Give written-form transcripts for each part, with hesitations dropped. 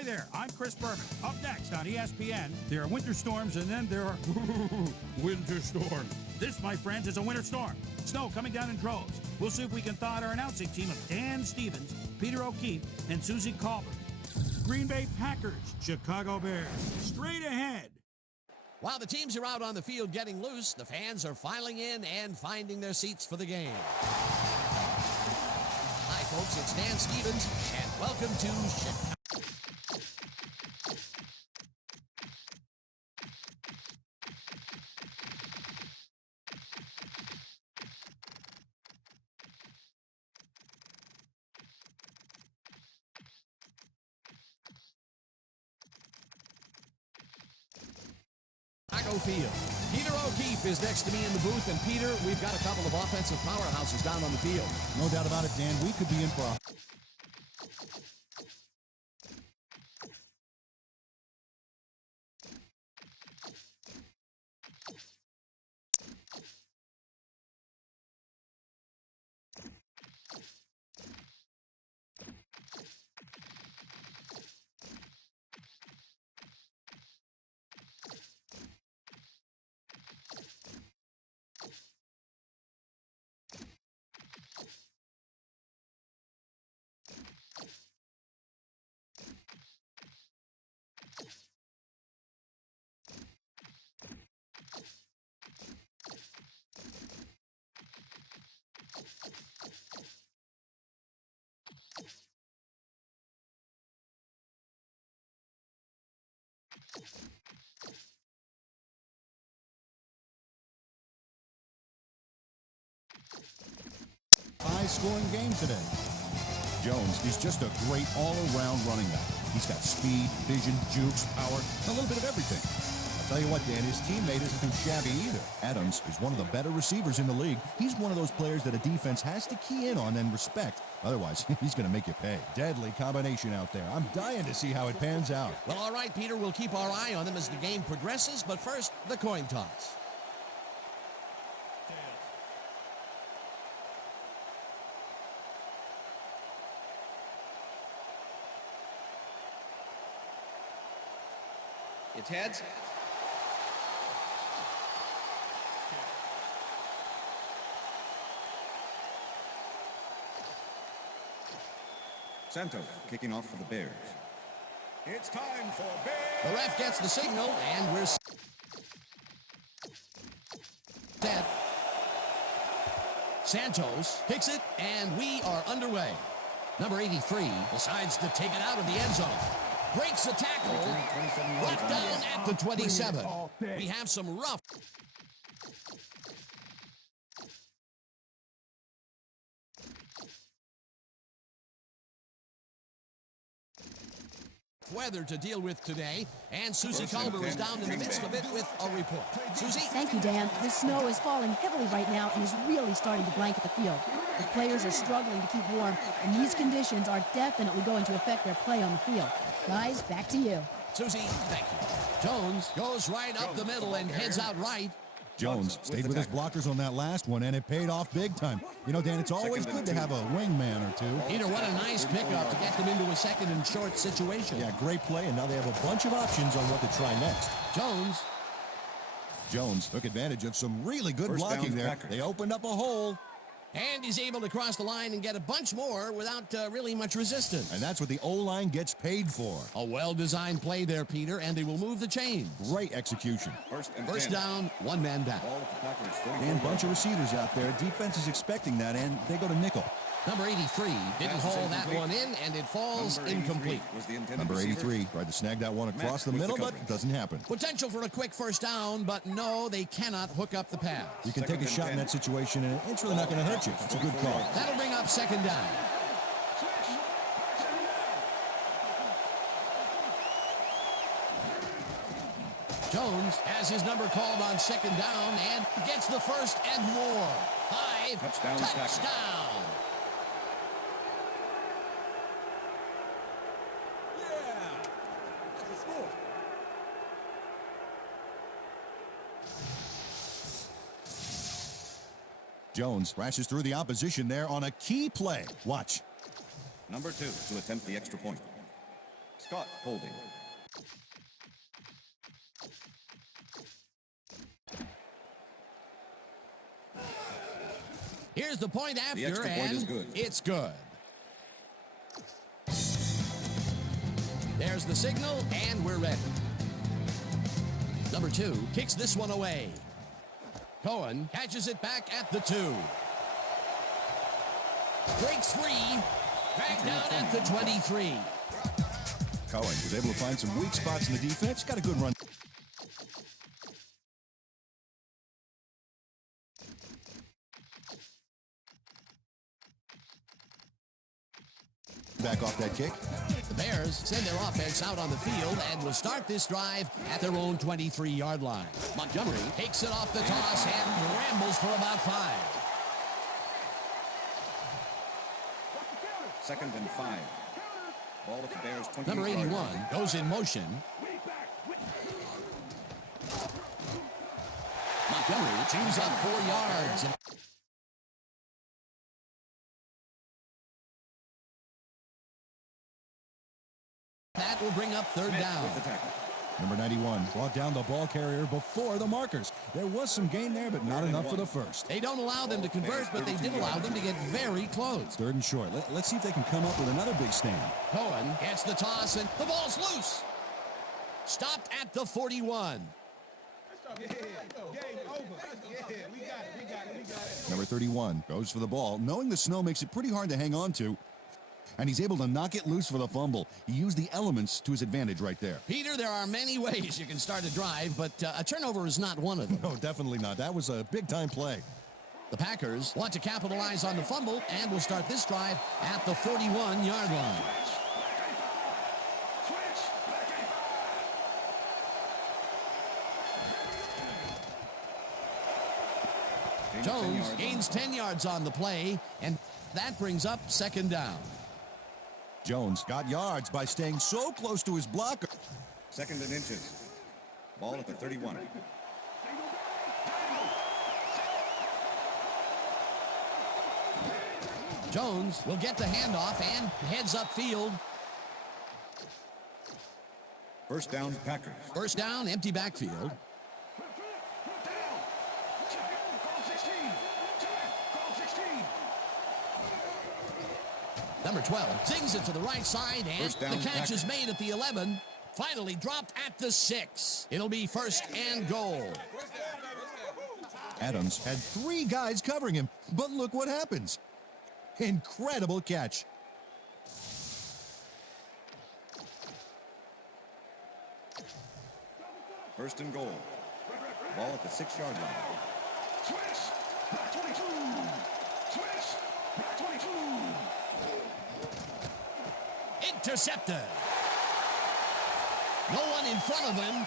Hi there, I'm Chris Berman. Up next on ESPN, there are winter storms and then there are winter storms. This, my friends, is a winter storm. Snow coming down in droves. We'll see if we can thaw out our announcing team of Dan Stevens, Peter O'Keefe, and Susie Colbert. Green Bay Packers, Chicago Bears. Straight ahead. While the teams are out on the field getting loose, the fans are filing in and finding their seats for the game. Hi, folks, it's Dan Stevens, and welcome to Chicago. Field. Peter O'Keefe is next to me in the booth, and Peter, we've got a couple of offensive powerhouses down on the field. No doubt about it, Dan. We could be in for a... High-scoring game today. Jones is just a great all-around running back. He's got speed, vision, jukes, power, a little bit of everything. I'll tell you what, Dan, his teammate isn't too shabby either. Adams is one of the better receivers in the league. He's one of those players that a defense has to key in on and respect. Otherwise, he's going to make you pay. Deadly combination out there. I'm dying to see how it pans out. Well, all right, Peter, we'll keep our eye on them as the game progresses, but first, the coin toss. It's heads. Santos kicking off for the Bears. It's time for Bears. The ref gets the signal, and we're set. Santos picks it, and we are underway. Number 83 decides to take it out of the end zone. Breaks the tackle, brought down at the 27. We have some rough. Weather to deal with today, and Susie Colbert is down in the midst of it with a report. Susie? Thank you, Dan. The snow is falling heavily right now and is really starting to blanket the field. The players are struggling to keep warm, and these conditions are definitely going to affect their play on the field. Guys, back to you. Susie, thank you. Jones goes right up the middle and heads out right. Jones stayed with his blockers on that last one, and it paid off big time. You know, Dan, it's always good to have a wingman or two. Peter, what a nice pickup to get them into a second and short situation. Yeah, great play, and now they have a bunch of options on what to try next. Jones took advantage of some really good blocking there. They opened up a hole. And he's able to cross the line and get a bunch more without really much resistance. And that's what the O-line gets paid for. A well-designed play there, Peter, and they will move the chains. Great execution. First down, one man down. And bunch of receivers out there. Defense is expecting that, and they go to nickel. Number 83 didn't haul that one in, and it falls incomplete. Number 83 tried to snag that one across the middle, but it doesn't happen. Potential for a quick first down, but no, they cannot hook up the pass. You can take a shot in that situation, and it's really not going to hurt you. It's a good call. That'll bring up second down. Jones has his number called on second down and gets the first and more. 5. Touchdown. Jones crashes through the opposition there on a key play. Watch. Number 2 to attempt the extra point. Scott Holding. Here's the point after, The extra point and is good. It's good. There's the signal, and we're ready. Number 2 kicks this one away. Cohen catches it back at the 2. Breaks free. Back down at the 23. Cohen was able to find some weak spots in the defense. Got a good run. Back off that kick. The Bears send their offense out on the field and will start this drive at their own 23-yard line. Montgomery takes it off the toss and rambles for about 5. 2nd and 5. Ball at the Bears 20. Number 81 goes in motion. Montgomery chews up 4 yards. That will bring up 3rd down. Number 91 brought down the ball carrier before the markers. There was some gain there, but not enough for the first. They don't allow them to convert, but they did allow them to get very close. 3rd and short. Let's see if they can come up with another big stand. Cohen gets the toss, and the ball's loose. Stopped at the 41. Number 31 goes for the ball, knowing the snow makes it pretty hard to hang on to. And he's able to knock it loose for the fumble. He used the elements to his advantage right there. Peter, there are many ways you can start a drive, but a turnover is not one of them. No, definitely not. That was a big-time play. The Packers want to capitalize on the fumble and will start this drive at the 41-yard line. Jones gains 10 yards on the play, and that brings up 2nd down. Jones got yards by staying so close to his blocker. 2nd and inches. Ball at the 31. Jones will get the handoff and heads upfield. 1st down, Packers. 1st down, empty backfield. Number 12 sings it to the right side, and First down, the catch Packers. is made at the 11. Finally dropped at the 6. It'll be 1st and goal. Adams had 3 guys covering him, but look what happens. Incredible catch. First and goal. Ball at the 6-yard line. Intercepted. No one in front of him.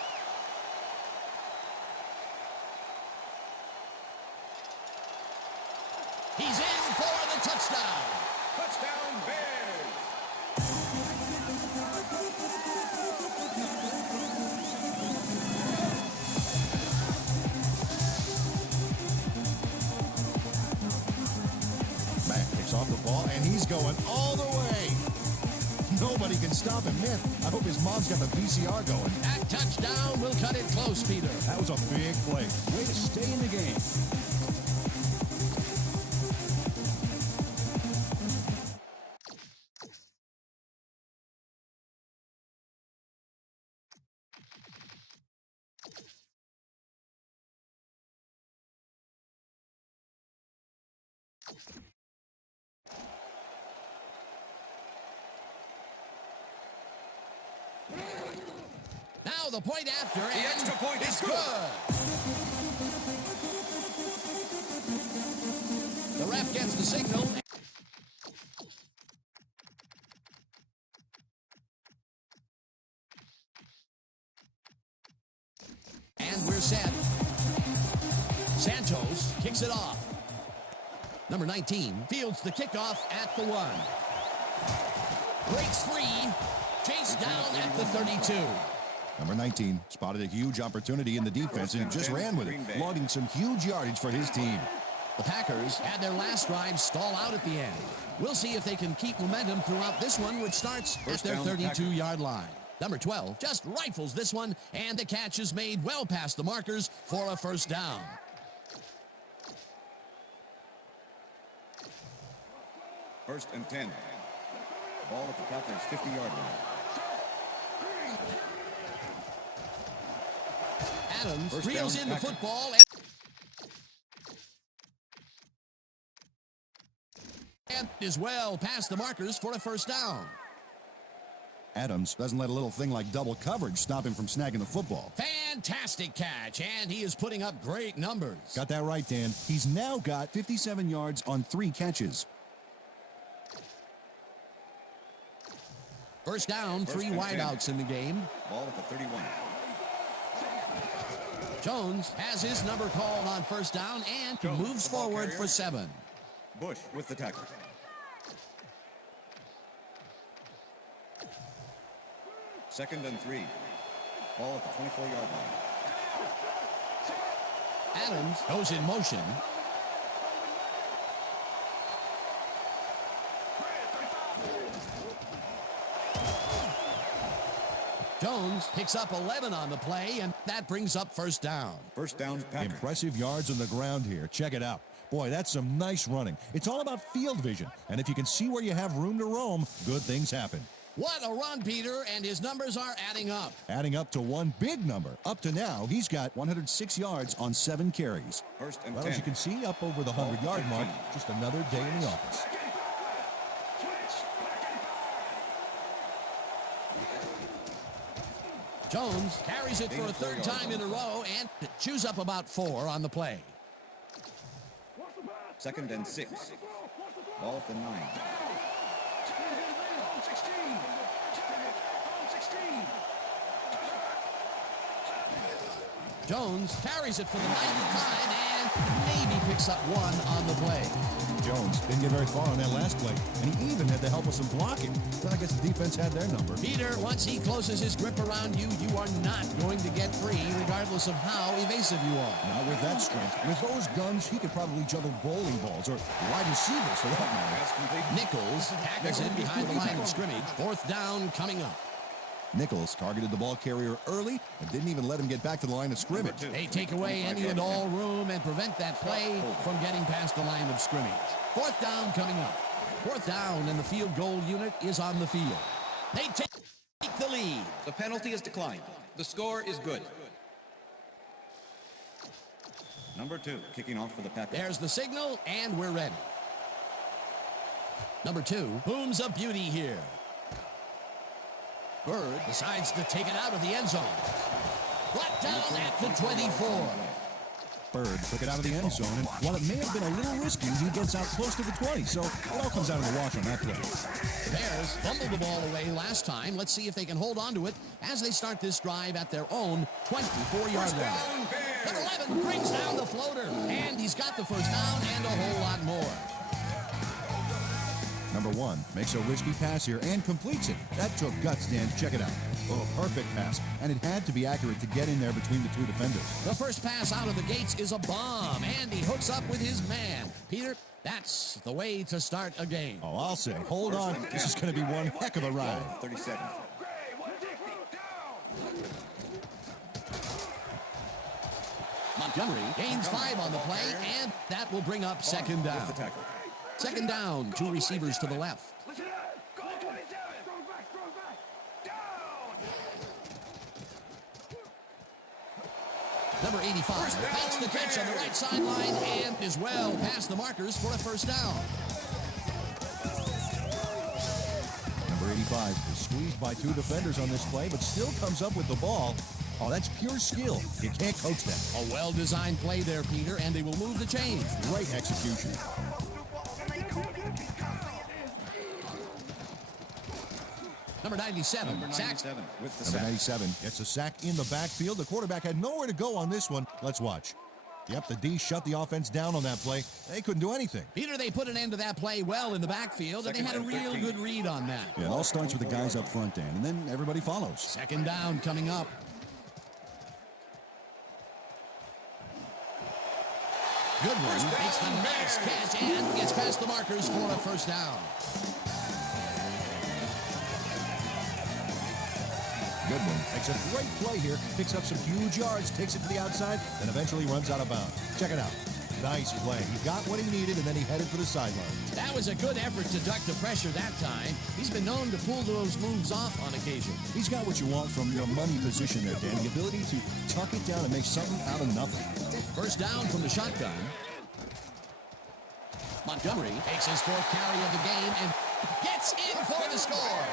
He's in for the touchdown. Touchdown, Bears! Mack picks off the ball, and he's going all the way. Nobody can stop him. Man, I hope his mom's got the VCR going. That touchdown will cut it close, Peter. That was a big play. Way to stay in the game. Now the point after, and The extra point is it's good. The ref gets the signal. And we're set. Santos kicks it off. Number 19 fields the kickoff at the 1. Breaks free. Chased down at the 32. Number 19 spotted a huge opportunity in the defense and just ran with it, logging some huge yardage for his team. The Packers had their last drive stall out at the end. We'll see if they can keep momentum throughout this one, which starts at their 32-yard line. Number 12 just rifles this one, and the catch is made well past the markers for a first down. First and 10. Ball at the Packers' 50-yard line. Adams First reels down, in the Packers. football and is well past the markers for a first down. Adams doesn't let a little thing like double coverage stop him from snagging the football. Fantastic catch, and he is putting up great numbers. Got that right, Dan. He's now got 57 yards on 3 catches. First down, First 3 and 10. wideouts in the game. Ball at the 31. Jones has his number called on first down and Jones, moves the ball forward carrier. for 7. Bush with the tackle. Second and 3. Ball at the 24-yard line. Adams goes in motion. Jones picks up 11 on the play, and that brings up first down. First down, Packers. Impressive yards on the ground here. Check it out. Boy, that's some nice running. It's all about field vision. And if you can see where you have room to roam, good things happen. What a run, Peter, and his numbers are adding up. Adding up to one big number. Up to now, he's got 106 yards on 7 carries. First and Well, 10. as you can see, up over the 100-yard mark. Just another day in the office. Jones carries it for a third time in a row and chews up about 4 on the play. Second and 6. Ball at the 9. Jones carries it for the 9th time and maybe picks up 1 on the play. Jones didn't get very far on that last play, and he even had the help of some blocking. So I guess the defense had their number. Peter, once he closes his grip around you, you are not going to get free, regardless of how evasive you are. Not with that strength. With those guns, he could probably juggle bowling balls or wide receivers for that matter. Pass complete. Nichols tackles him behind the line of scrimmage. Fourth down coming up. Nichols targeted the ball carrier early and didn't even let him get back to the line of scrimmage. They take away any and all room and prevent that play from getting past the line of scrimmage. Fourth down coming up. Fourth down, and the field goal unit is on the field. They take the lead. The penalty is declined. The score is good. Number 2, kicking off for the Packers. There's the signal, and we're ready. Number 2 booms a beauty here. Bird decides to take it out of the end zone. Brought down at the 24. Bird took it out of the end zone, and while it may have been a little risky, he gets out close to the 20, so it all comes out in the wash on that play. The Bears fumbled the ball away last time. Let's see if they can hold on to it as they start this drive at their own 24-yard line. Number 11 brings down the floater, and he's got the first down and a whole lot more. Number 1 makes a risky pass here and completes it. That took guts, Dan. Check it out. Oh, perfect pass. And it had to be accurate to get in there between the 2 defenders. The first pass out of the gates is a bomb, and he hooks up with his man. Peter, that's the way to start a game. Oh, I'll say, hold on. This is going to be one heck of a ride. 37. Montgomery gains 5 on the play, and that will bring up second With down. the tackle. Second down, 2 receivers to the left. Number 85 makes the catch on the right sideline and is well past the markers for a first down. Number 85 is squeezed by 2 defenders on this play, but still comes up with the ball. Oh, that's pure skill. You can't coach that. A well-designed play there, Peter, and they will move the chains. Great execution. Number 97, Number sacks. 97 with the Number sack. 97 gets a sack in the backfield. The quarterback had nowhere to go on this one. Let's watch. Yep, the D shut the offense down on that play. They couldn't do anything. Peter, they put an end to that play well in the backfield, and they had a Second and real 13. good read on that. Yeah, it all starts with the guys up front, Dan, and then everybody follows. Second down coming up. Goodwin makes the nice catch and gets past the markers for a first down. Goodwin makes a great play here, picks up some huge yards, takes it to the outside, and eventually runs out of bounds. Check it out. Nice play. He got what he needed, and then he headed for the sideline. That was a good effort to duck the pressure that time. He's been known to pull those moves off on occasion. He's got what you want from your money position there, Dan. The ability to tuck it down and make something out of nothing. First down from the shotgun. Montgomery takes his fourth carry of the game and gets in for the score.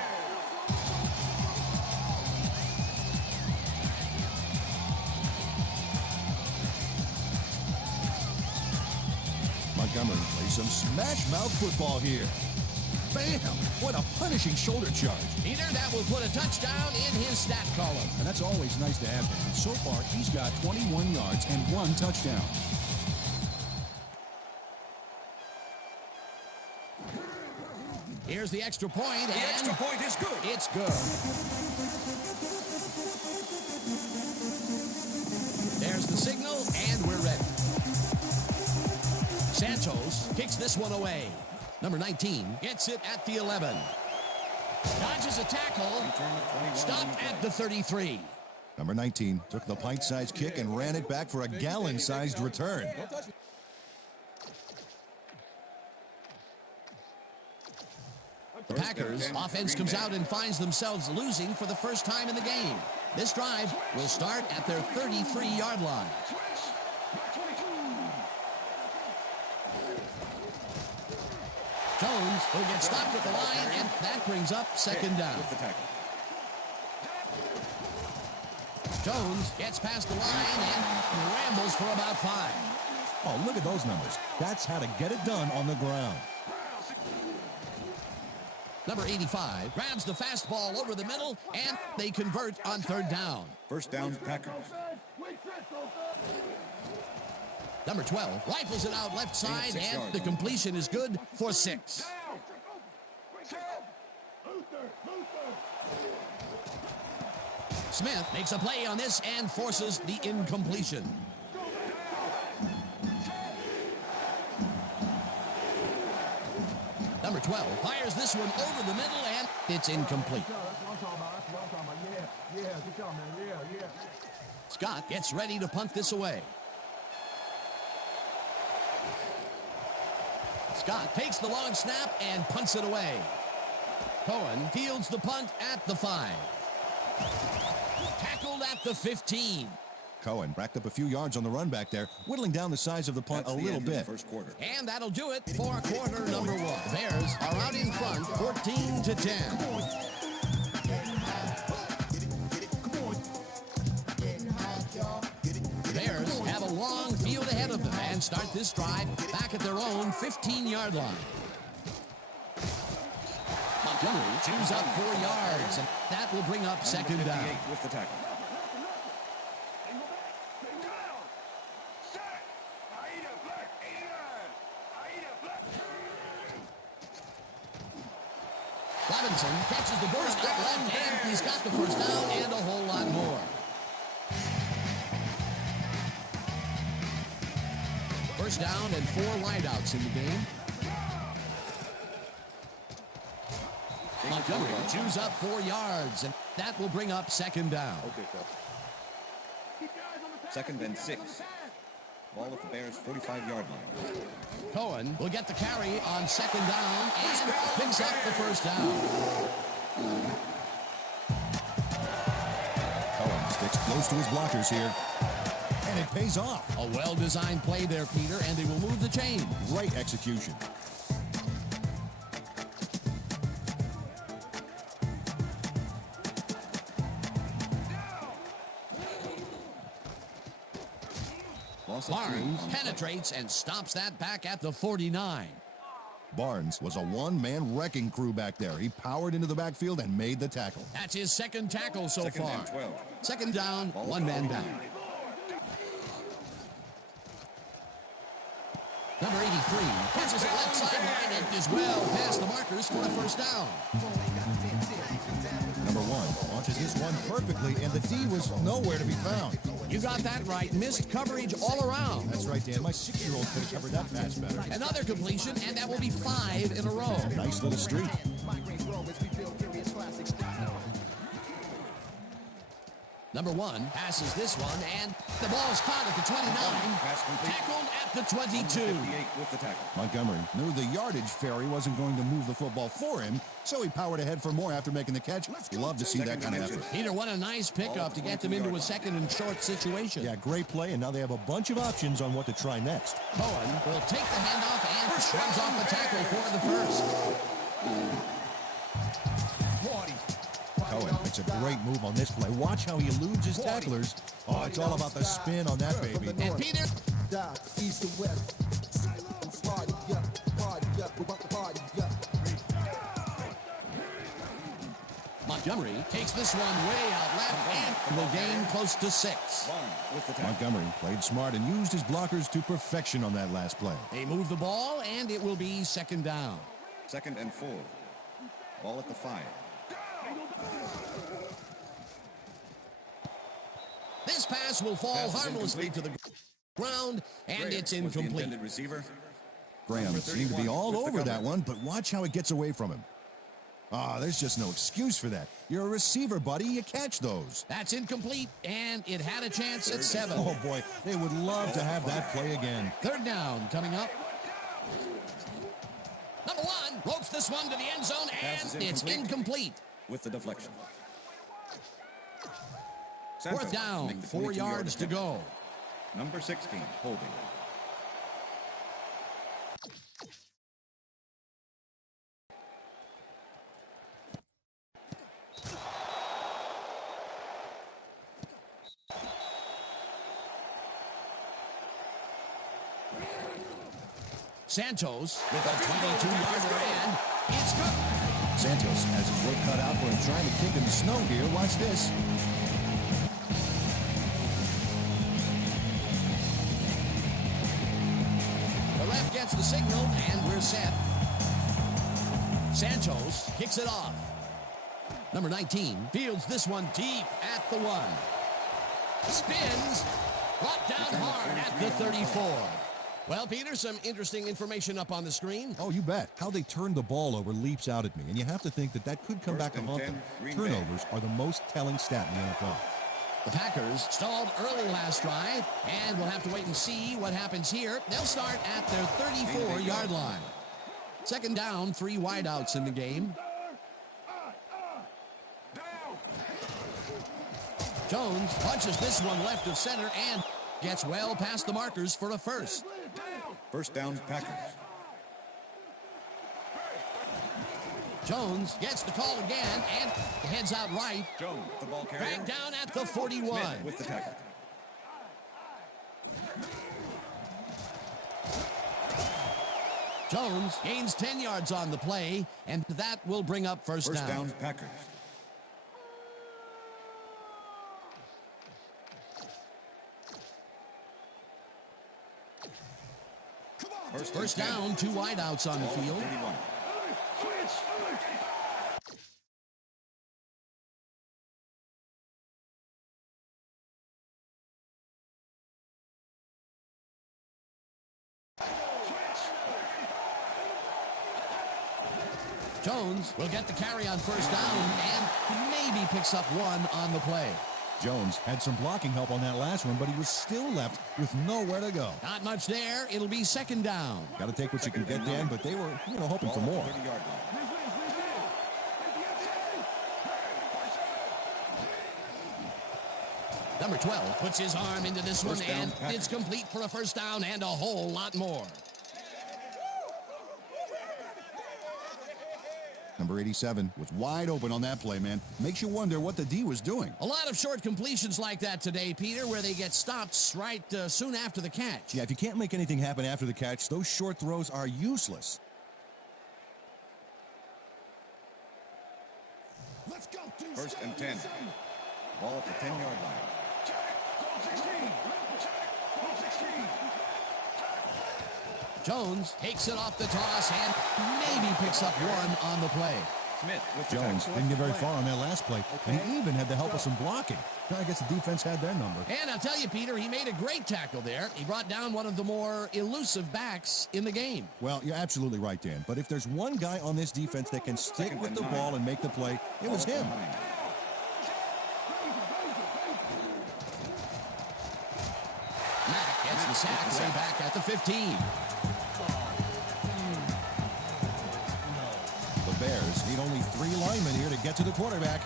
Montgomery plays some smash-mouth football here. Bam! What a punishing shoulder charge. Peter, that will put a touchdown in his stat column. And that's always nice to have him. So far, he's got 21 yards and 1 touchdown. Here's the extra point, The and extra point is good. it's good. There's the signal, and we're ready. Santos kicks this one away. Number 19 gets it at the 11. Dodges a tackle. Stopped at the 33. Number 19 took the pint-sized kick and ran it back for a gallon-sized return. The Packers' offense comes out and finds themselves losing for the first time in the game. This drive will start at their 33-yard line. Jones will get stopped at the line, and that brings up second down. With the tackle. Jones gets past the line and rambles for about 5. Oh, look at those numbers. That's how to get it done on the ground. Number 85 grabs the fastball over the middle, and they convert on third down. First down, Packers. Number 12 rifles it out left side, 6 and yards. the completion is good for 6. Smith makes a play on this and forces the incompletion. Number 12 fires this one over the middle, and it's incomplete. Scott gets ready to punt this away. Scott takes the long snap and punts it away. Cohen fields the punt at the 5. Tackled at the 15. Cohen racked up a few yards on the run back there, whittling down the size of the punt That's a the little end of the bit. first quarter. And that'll do it for quarter number 1. The Bears are out in front, 14-10. The Bears have a long field ahead of them and start this drive back at their own 15-yard line. Montgomery chews up 4 yards, and that will bring up second down. 58 with the tackle. Robinson catches the burst up left, and he's got the first down and a whole lot more. First down and 4 wideouts in the game. Montgomery chews up 4 yards, and that will bring up second down. Okay, Phil. Second and 6. Ball at the Bears' 45-yard line. Cohen will get the carry on second down and picks up the first down. Cohen sticks close to his blockers here, and it pays off. A well-designed play there, Peter, and they will move the chain. Great execution. Barnes penetrates and stops that back at the 49. Barnes was a one-man wrecking crew back there. He powered into the backfield and made the tackle. That's his second tackle so Second far. and 12. Second down, one man down. Number 83 catches it left sideline and is well past the markers for the first down. Number 1 launches this one perfectly, and the D was nowhere to be found. You got that right. Missed coverage all around. That's right, Dan. My 6-year-old could have covered that pass better. Another completion, and that will be 5 in a row. Nice little streak. Number 1 passes this one, and the ball's caught at the 29. Tackled at the 22. 58 with the tackle. Montgomery knew the yardage fairy wasn't going to move the football for him, so he powered ahead for more after making the catch. Love to see that kind of effort. Peter, what a nice pickup to get them into a second and short situation. Yeah, great play, and now they have a bunch of options on what to try next. Cohen will take the handoff and shrugs off the tackle for the first. Cohen makes a great move on this play. Watch how he eludes his tacklers. Oh, it's all about the spin on that baby. And Peter, East to west. Party up, party up, we're about to party up. Montgomery takes this one way out left and will gain close to 6. With the tackle. Montgomery played smart and used his blockers to perfection on that last play. They move the ball, and it will be second down. 2nd and 4. Ball at the 5. This pass will fall Pass is harmlessly to incomplete. the ground, and Graham it's was the incomplete. intended receiver. Graham Number seemed to be 31 all with the over that cover. one, but watch how it gets away from him. There's just no excuse for that. You're a receiver, buddy. You catch those. That's incomplete, and it had a chance at 7. Oh, boy. They would love to have that play again. Third down coming up. Number 1 ropes this one to the end zone, Pass and is it's incomplete. With the deflection. Fourth down, Make the 4 22-yard yards to attempt. go. Number 16, holding. Santos with a 22-yarder, and it's good. Santos has his work cut out for him trying to kick in the snow here. Watch this. The ref gets the signal, and we're set. Santos kicks it off. Number 19 fields this one deep at the 1. Spins, brought down hard at the 34. Well, Peter, some interesting information up on the screen. Oh, you bet. How they turned the ball over leaps out at me, and you have to think that that could come back First to and haunt 10, them. Green Bay. Turnovers are the most telling stat in the NFL. The Packers stalled early last drive, and we'll have to wait and see what happens here. They'll start at their 34-yard line. Second down, 3 wideouts in the game. Jones punches this one left of center and gets well past the markers for a first. First down, Packers. Jones gets the call again and heads out right. Jones, the ball carrier. Dragged down at the 41. Smith with the tackle. Jones gains 10 yards on the play, and that will bring up first down. Packers. First down, 2 wideouts on the field. 31. Jones will get the carry on first down and maybe picks up 1 on the play. Jones had some blocking help on that last one, but he was still left with nowhere to go. Not much there. It'll be second down. Got to take what you can get, Dan, but they were, hoping for more. 30-yard line. Number 12 puts his arm into this one, First down, and Packers. it's complete for a first down and a whole lot more. Number 87 was wide open on that play, man. Makes you wonder what the D was doing. A lot of short completions like that today, Peter, where they get stopped right soon after the catch. Yeah, if you can't make anything happen after the catch, those short throws are useless. First and 10. Ball at the 10-yard line. Jones takes it off the toss and maybe picks up 1 on the play. Smith with the Jones tackle. didn't get very far on that last play, and he even had the help of some blocking. I guess the defense had their number. And I'll tell you, Peter, he made a great tackle there. He brought down one of the more elusive backs in the game. Well, you're absolutely right, Dan. But if there's one guy on this defense that can stick with the ball and make the play, it was him. Mack gets the sack way back at the 15. The Bears need only 3 linemen here to get to the quarterback.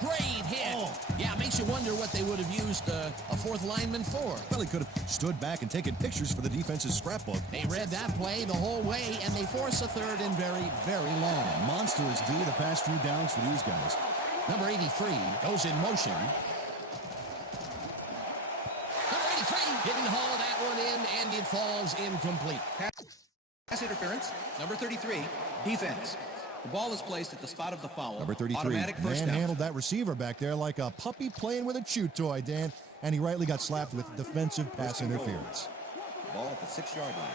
Great hit. Yeah, it makes you wonder what they would have used a fourth lineman for. Well, he could have stood back and taken pictures for the defense's scrapbook. They read that play the whole way, and they force a third and very, very long. Monstrous D the past few downs for these guys. Number 83 goes in motion. Number 83 didn't haul that one in, and it falls incomplete. Pass interference. Number 33, defense. The ball is placed at the spot of the foul. Number 33, Automatic first down. manhandled that receiver back there like a puppy playing with a chew toy, Dan. And he rightly got slapped with defensive pass interference. Ball at the 6-yard line.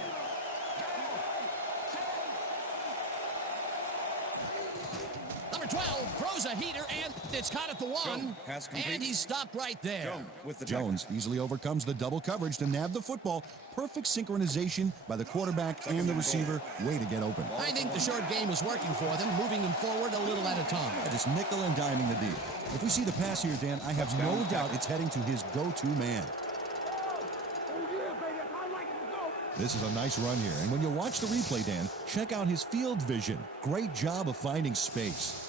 Number 12 throws a heater, and it's caught at the 1. Jones, pass complete. And he's stopped right there. Jones with the Jones easily overcomes the double coverage to nab the football. Perfect synchronization by the quarterback and the receiver. Way to get open. I think the short game is working for them, moving them forward a little at a time. Just nickel and diming the deal. If we see the pass here, Dan, I have no doubt it's heading to his go-to man. This is a nice run here. And when you watch the replay, Dan, check out his field vision. Great job of finding space.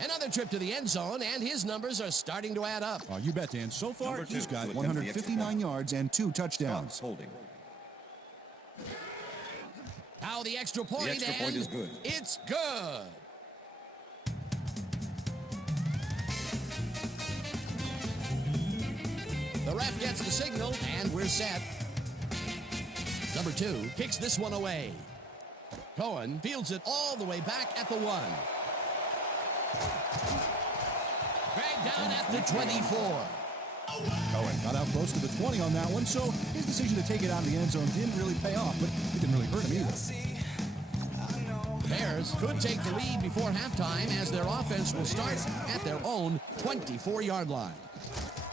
Another trip to the end zone, and his numbers are starting to add up. Oh, you bet, Dan. So far, Number 2 he's got to attempt the extra 159 point. yards and 2 touchdowns. Holding. Now the extra point, The extra point and is good. it's good. The ref gets the signal, and we're set. Number 2 kicks this one away. Cohen fields it all the way back at the 1. Dragged down at the 24. Cohen got out close to the 20 on that one, so his decision to take it out of the end zone didn't really pay off, but it didn't really hurt him either. The Bears could take the lead before halftime as their offense will start at their own 24-yard line.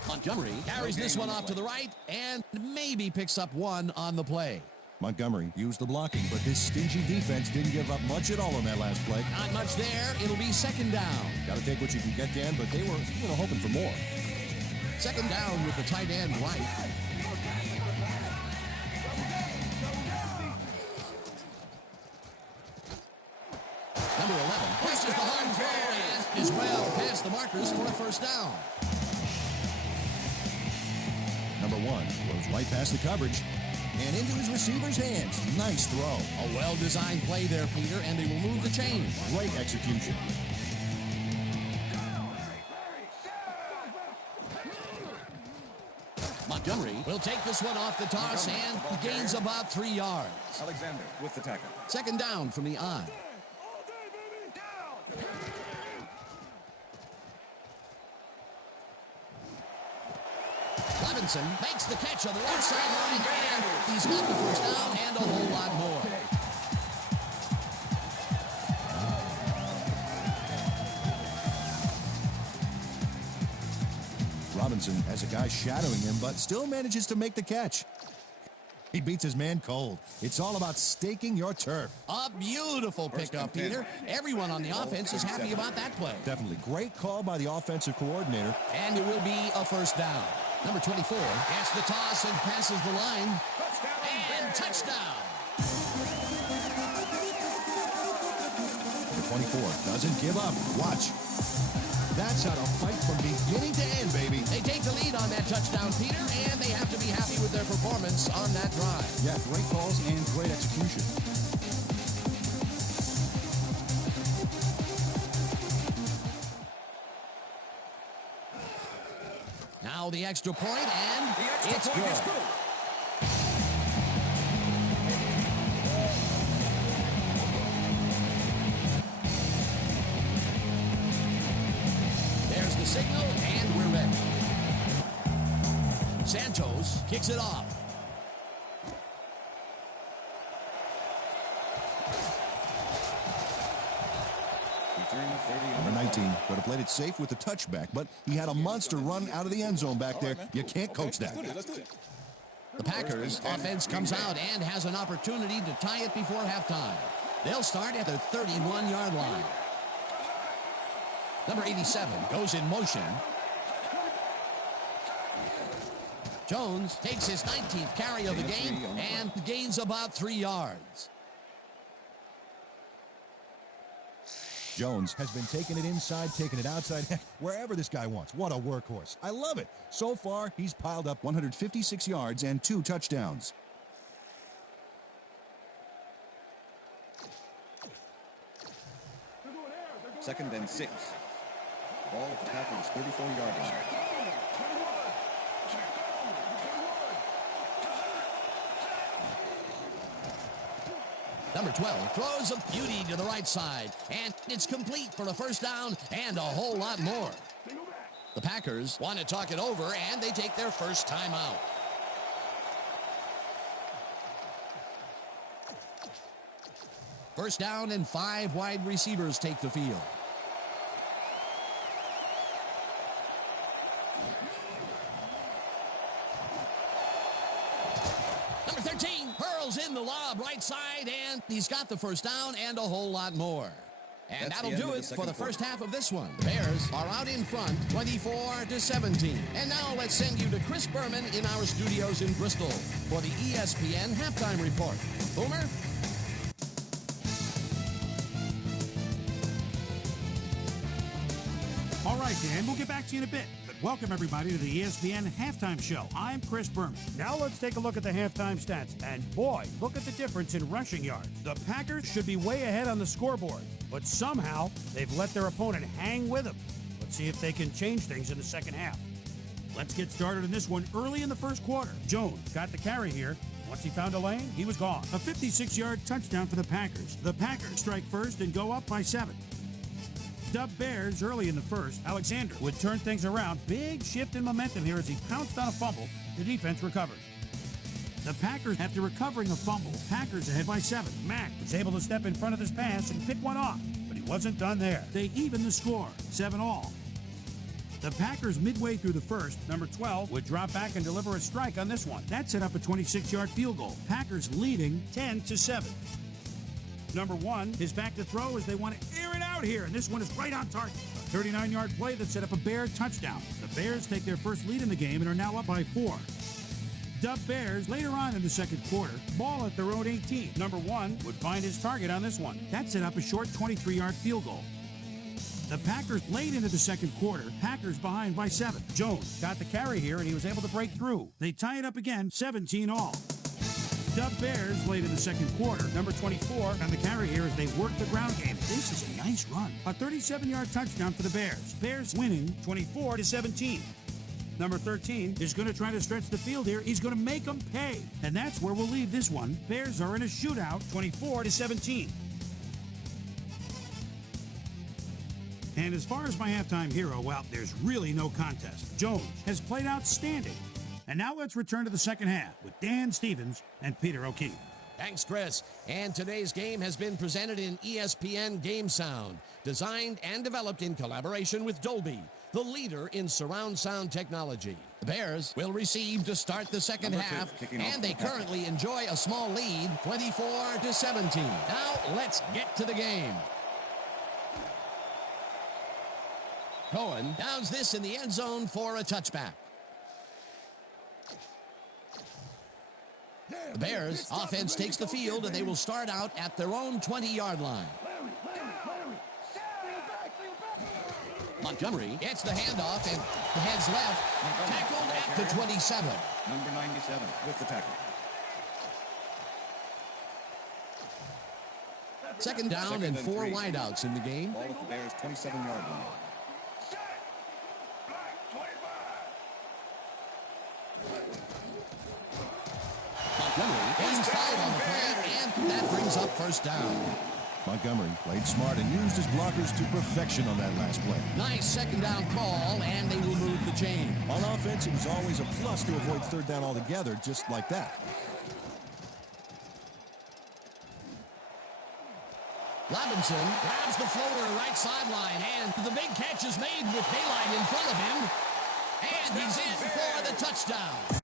Montgomery carries this one off to the right and maybe picks up 1 on the play. Montgomery used the blocking, but this stingy defense didn't give up much at all on that last play. Not much there. It'll be second down. Got to take what you can get, Dan, but they were hoping for more. Second down with the tight end right. Number 11 pushes the home throw and is well past the markers for a first down. Number 1 goes right past the coverage and into his receiver's hands. Nice throw. A well-designed play there, Peter, and they will move the chain. Great execution. Montgomery will take this one off the toss and gains about 3 yards. Alexander with the tackle. Second down from the I. Levinson makes the catch on the right sideline, and he's got the first down and a whole lot more. Robinson has a guy shadowing him, but still manages to make the catch. He beats his man cold. It's all about staking your turf. A beautiful pickup, Peter. Everyone on the offense is happy about that play. Definitely. Great call by the offensive coordinator. And it will be a first down. Number 24 gets the toss and passes the line. And touchdown. The 24 doesn't give up. Watch. That's how to fight from beginning to end, baby. They take the lead on that touchdown, Peter, and they have to be happy with their performance on that drive. Yeah, great calls and great execution. Now the extra point, and it's good. There's the signal, and we're ready. Santos kicks it off. Return Number 19 could have played it safe with the touchback, but he had a monster run out of the end zone back there. You can't coach that. The Packers offense comes out and has an opportunity to tie it before halftime. They'll start at their 31-yard line. Number 87 goes in motion. Jones takes his 19th carry of the game and gains about 3 yards. Jones has been taking it inside, taking it outside, heck, wherever this guy wants. What a workhorse. I love it. So far, he's piled up 156 yards and 2 touchdowns. Second and 6. Ball at the Packers' 34-yard line. Number 12 throws a beauty to the right side, and it's complete for a first down and a whole lot more. The Packers want to talk it over, and they take their first time out. First down and 5 wide receivers take the field. Number 13 hurls in the lob right side, and he's got the first down and a whole lot more. And that'll do it for the first half of this one. The Bears are out in front, 24-17. And now let's send you to Chris Berman in our studios in Bristol for the ESPN Halftime Report. Boomer? All right, Dan, we'll get back to you in a bit. But welcome, everybody, to the ESPN Halftime Show. I'm Chris Berman. Now let's take a look at the halftime stats. And boy, look at the difference in rushing yards. The Packers should be way ahead on the scoreboard, but somehow they've let their opponent hang with them. Let's see if they can change things in the second half. Let's get started in this one early in the first quarter. Jones got the carry here. Once he found a lane, he was gone. A 56-yard touchdown for the Packers. The Packers strike first and go up by 7. Dub Bears early in the first. Alexander would turn things around. Big shift in momentum here as he pounced on a fumble. The defense recovered. The Packers, after recovering a fumble, Packers ahead by 7. Mack was able to step in front of this pass and pick one off, but he wasn't done there. They even the score, 7-all. The Packers midway through the first, number 12, would drop back and deliver a strike on this one. That set up a 26-yard field goal. Packers leading 10-7. Number 1 is back to throw as they want to air it out here, and this one is right on target. A 39-yard play that set up a Bear touchdown. The Bears take their first lead in the game and are now up by 4. Dub Bears later on in the second quarter, ball at their own 18. Number 1 would find his target on this one. That set up a short 23-yard field goal. The Packers late into the second quarter, Packers behind by 7. Jones got the carry here and he was able to break through. They tie it up again, 17-all. Dub Bears late in the second quarter. Number 24 on the carry here as they work the ground game. This is a nice run. A 37-yard touchdown for the Bears. Bears winning 24-17. Number 13 is going to try to stretch the field here. He's going to make them pay. And that's where we'll leave this one. Bears are in a shootout, 24-17. And as far as my halftime hero, well, there's really no contest. Jones has played outstanding. And now let's return to the second half with Dan Stevens and Peter O'Keefe. Thanks, Chris. And today's game has been presented in ESPN Game Sound, designed and developed in collaboration with Dolby, the leader in surround sound technology. The Bears will receive to start the second half, and they currently enjoy a small lead, 24-17. Now let's get to the game. Cohen downs this in the end zone for a touchback. The Bears offense takes the field, and they will start out at their own 20-yard line. Montgomery gets the handoff and heads left, tackled at the 27. Number 97 with the tackle. Second down and 4 wideouts in the game. Ball at the Bears' 27-yard line. Montgomery gains 5 on the play, and that brings up first down. Montgomery played smart and used his blockers to perfection on that last play. Nice second down call, and they will move the chain. On offense, it was always a plus to avoid third down altogether, just like that. Robinson grabs the floater right sideline, and the big catch is made with daylight in front of him. And he's in for the touchdown.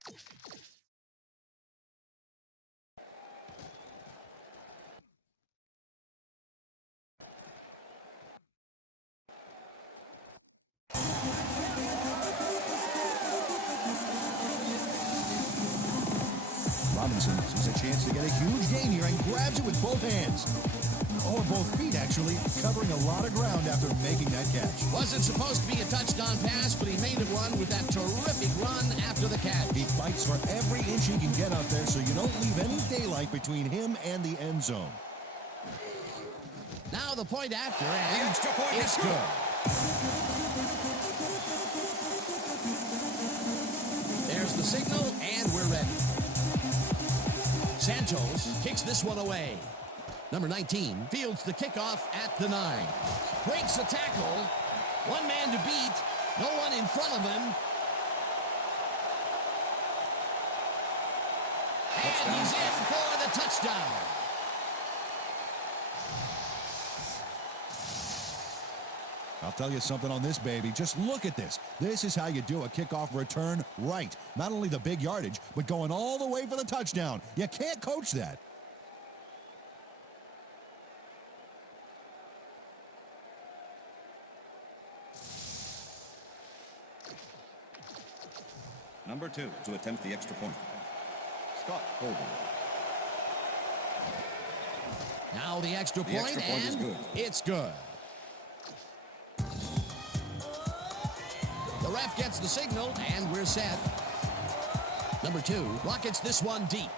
Robinson sees a chance to get a huge gain here and grabs it with both hands. Or both feet, actually, covering a lot of ground after making that catch. Wasn't supposed to be a touchdown pass, but he made it one with that terrific run after the catch. He fights for every inch he can get out there, so you don't leave any daylight between him and the end zone. Now the point after, and extra point it's is good. There's the signal, and we're ready. Santos kicks this one away. Number 19 fields the kickoff at the 9. Breaks a tackle. One man to beat. No one in front of him. And he's in for the touchdown. I'll tell you something on this, baby. Just look at this. This is how you do a kickoff return right. Not only the big yardage, but going all the way for the touchdown. You can't coach that. Number 2 to attempt the extra point. Scott Holden. Now the extra The point, extra point is and good. it's good. The ref gets the signal, and we're set. Number 2 rockets this one deep.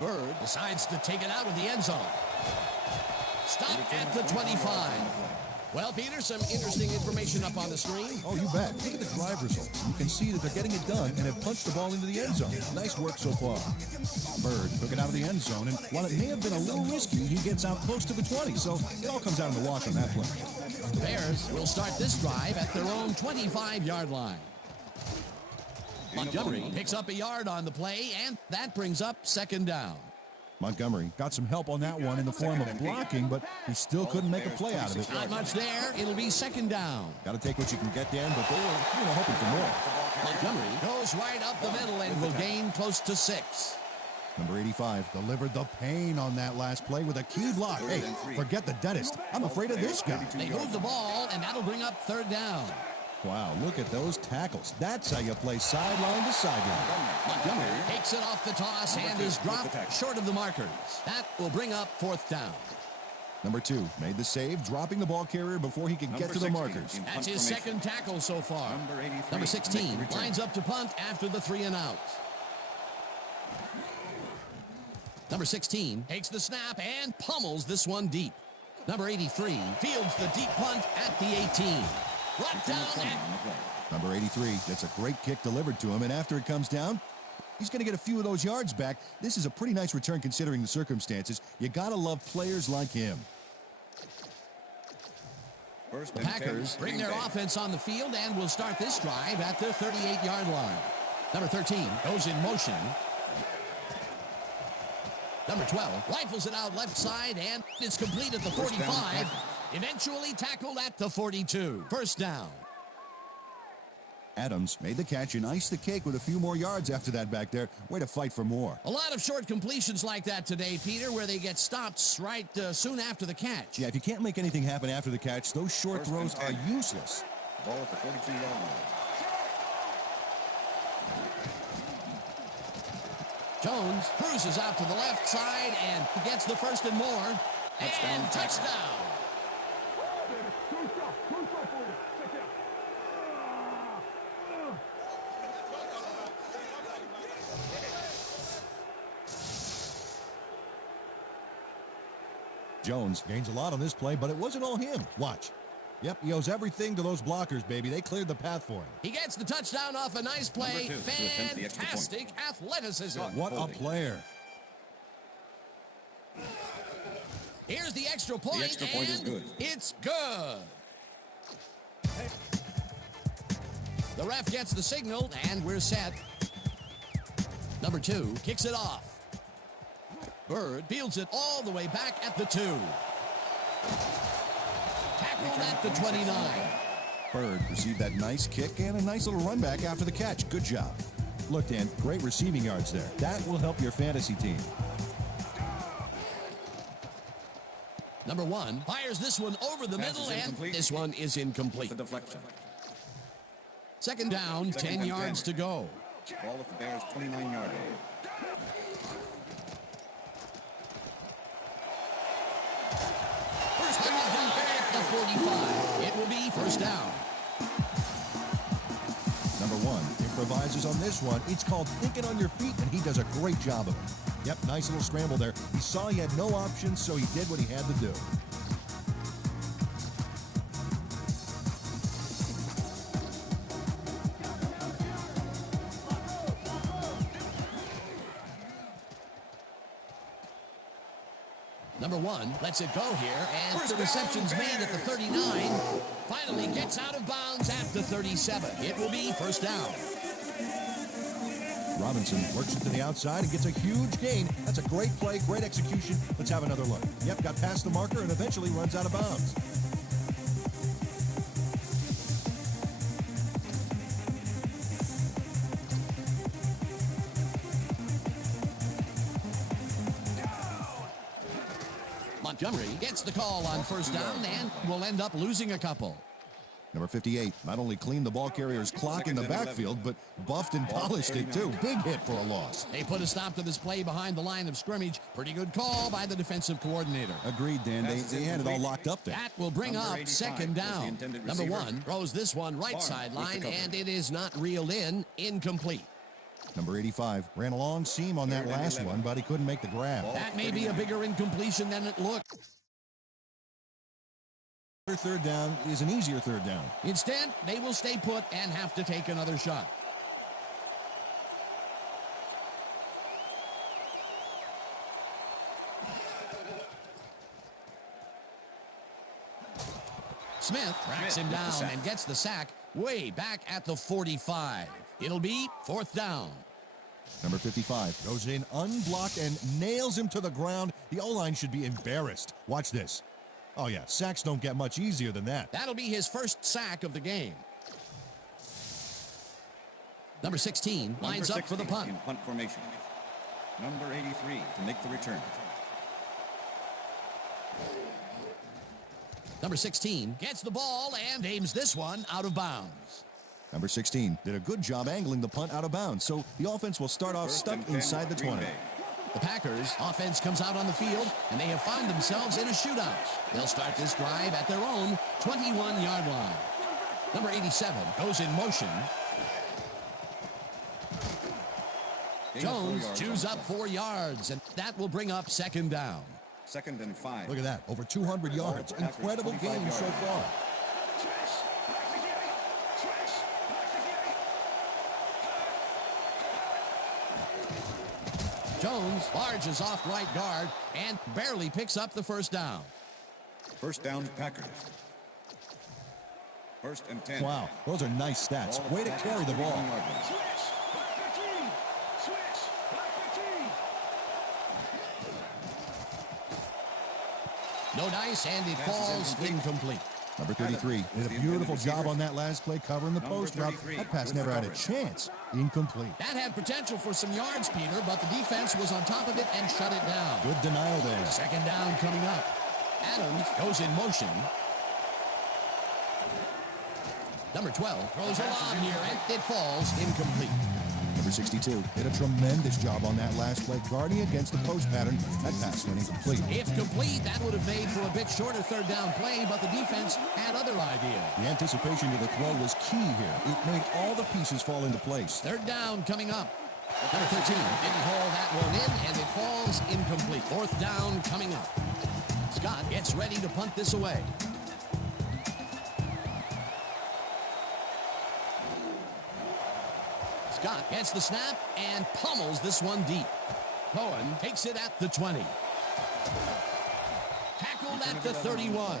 Bird decides to take it out of the end zone. Stop at the 25. Well, Peter, some interesting information up on the screen. Oh, you bet. Look at the drive results. You can see that they're getting it done and have punched the ball into the end zone. Nice work so far. Bird took it out of the end zone, and while it may have been a little risky, he gets out close to the 20, so it all comes out in the wash on that play. Bears will start this drive at their own 25-yard line. Montgomery picks up a yard on the play, and that brings up second down. Montgomery got some help on that one in the form of blocking, but he still couldn't make a play out of it. Not much there. It'll be second down. Got to take what you can get, Dan, but they were, hoping for more. Montgomery goes right up the middle and will gain close to 6. Number 85 delivered the pain on that last play with a key block. Hey, forget the dentist. I'm afraid of this guy. They move the ball, and that'll bring up third down. Wow, look at those tackles. That's how you play sideline to sideline. Montgomery takes it off the toss and is dropped short of the markers. That will bring up fourth down. Number 2 made the save, dropping the ball carrier before he could get to the markers. That's his second tackle so far. Number 16 lines up to punt after the 3 and out. Number 16 takes the snap and pummels this one deep. Number 83 fields the deep punt at the 18. Brought down at... Number 83 gets a great kick delivered to him, and after it comes down, he's going to get a few of those yards back. This is a pretty nice return considering the circumstances. You got to love players like him. The Packers bring their offense on the field and will start this drive at their 38-yard line. Number 13 goes in motion. Number 12 rifles it out left side, and it's complete at the 45. Eventually tackled at the 42. First down. Adams made the catch and iced the cake with a few more yards after that back there. Way to fight for more. A lot of short completions like that today, Peter, where they get stopped right soon after the catch. Yeah, if you can't make anything happen after the catch, those short throws are useless. Ball at the 42-yard line. Jones cruises out to the left side and gets the first and more. And touchdown. Jones gains a lot on this play, but it wasn't all him. Watch. Yep, he owes everything to those blockers, baby. They cleared the path for him. He gets the touchdown off a nice play. Fantastic athleticism. What a player. Here's the extra point, The extra point is and good. It's good. The ref gets the signal, and we're set. Number 2 kicks it off. Bird fields it all the way back at the 2. Tackled at the 29. Bird received that nice kick and a nice little run back after the catch. Good job. Look, Dan, great receiving yards there. That will help your fantasy team. Number 1 fires this one over the middle, and this one is incomplete. The deflection. Second down, 10 yards to go. Ball at the Bears' 29-yard line. First down at the 45. It will be first down. Number 1 improvises on this one. It's called thinking on your feet, and he does a great job of it. Yep, nice little scramble there. He saw he had no options, so he did what he had to do. Number 1 lets it go here, and the reception's made at the 39. Finally gets out of bounds at the 37. It will be first down. Robinson works it to the outside and gets a huge gain. That's a great play, great execution. Let's have another look. Yep, got past the marker and eventually runs out of bounds. Montgomery gets the call on first down and will end up losing a couple. Number 58 not only cleaned the ball carrier's clock in the backfield, but buffed and polished it too. Big hit for a loss. They put a stop to this play behind the line of scrimmage. Pretty good call by the defensive coordinator. Agreed, Dan. They had it all locked up there. That will bring up second down. Number 1 throws this one right sideline, and it is not reeled in. Incomplete. Number 85 ran a long seam on that last one, but he couldn't make the grab. That may be a bigger incompletion than it looked. Third down is an easier third down. Instead, they will stay put and have to take another shot. Smith tracks him down and gets the sack way back at the 45. It'll be fourth down. Number 55 goes in unblocked and nails him to the ground. The O-line should be embarrassed. Watch this. Oh, yeah, sacks don't get much easier than that. That'll be his first sack of the game. Number 16 lines up for the punt. In punt formation. Number 83 to make the return. Number 16 gets the ball and aims this one out of bounds. Number 16 did a good job angling the punt out of bounds, so the offense will start off stuck inside the 20. The Packers offense comes out on the field, and they have found themselves in a shootout. They'll start this drive at their own 21-yard line. Number 87 goes in motion. Jones chews up 4 yards, and that will bring up second down. Second and 5. Look at that, over 200 yards. Incredible game so far. Jones barges off right guard and barely picks up the first down. First down, Packers. First and 10. Wow, those are nice stats. Way to carry the ball. No dice, and it falls incomplete. Number 33 did a beautiful job on that last play covering the post route. That pass never had a chance. Incomplete. That had potential for some yards, Peter, but the defense was on top of it and shut it down. Good denial there. Second down coming up. Adams goes in motion. Number 12 throws a lob here, and it falls incomplete. Number 62 did a tremendous job on that last play, guarding against the post pattern. That pass went incomplete. If complete, that would have made for a bit shorter third down play, but the defense had other ideas. The anticipation to the throw was key here. It made all the pieces fall into place. Third down coming up. Number 13 didn't haul that one in, and it falls incomplete. Fourth down coming up. Scott gets ready to punt this away. Scott gets the snap and pummels this one deep. Cohen takes it at the 20. Tackled at the 31.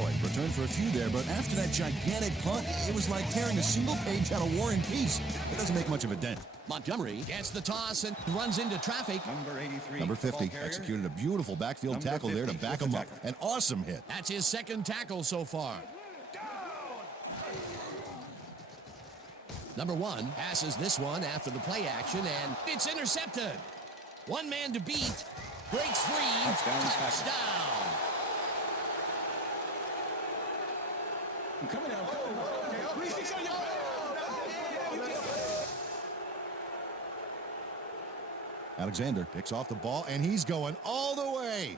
Oh, he returned for a few there, but after that gigantic punt, it was like tearing a single page out of War and Peace. It doesn't make much of a dent. Montgomery gets the toss and runs into traffic. Number 83. Number 50 ball carrier. executed a beautiful backfield Number tackle there to 50 back with him the up. tackle. An awesome hit. That's his second tackle so far. Number 1 passes this one after the play action, and it's intercepted. One man to beat. Breaks free. Touchdown, Packers. Touchdown. Coming out. Alexander picks off the ball, and he's going all the way.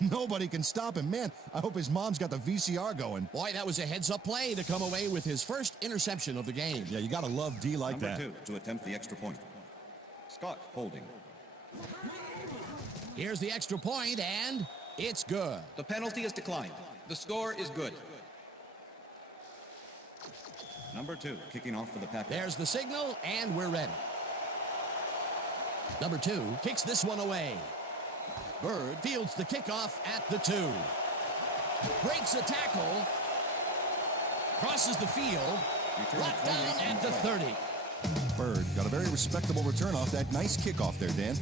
Nobody can stop him. Man, I hope his mom's got the VCR going. Boy, that was a heads-up play to come away with his first interception of the game. Yeah, you got to love D like Number that. 2 to attempt the extra point. Scott holding. Here's the extra point, and it's good. The penalty is declined. The score is good. Number 2 kicking off for the Packers. There's the signal, and we're ready. Number 2 kicks this one away. Bird fields the kickoff at the 2. Breaks a tackle. Crosses the field. Brought down at the 30. Bird got a very respectable return off that nice kickoff there, Dan.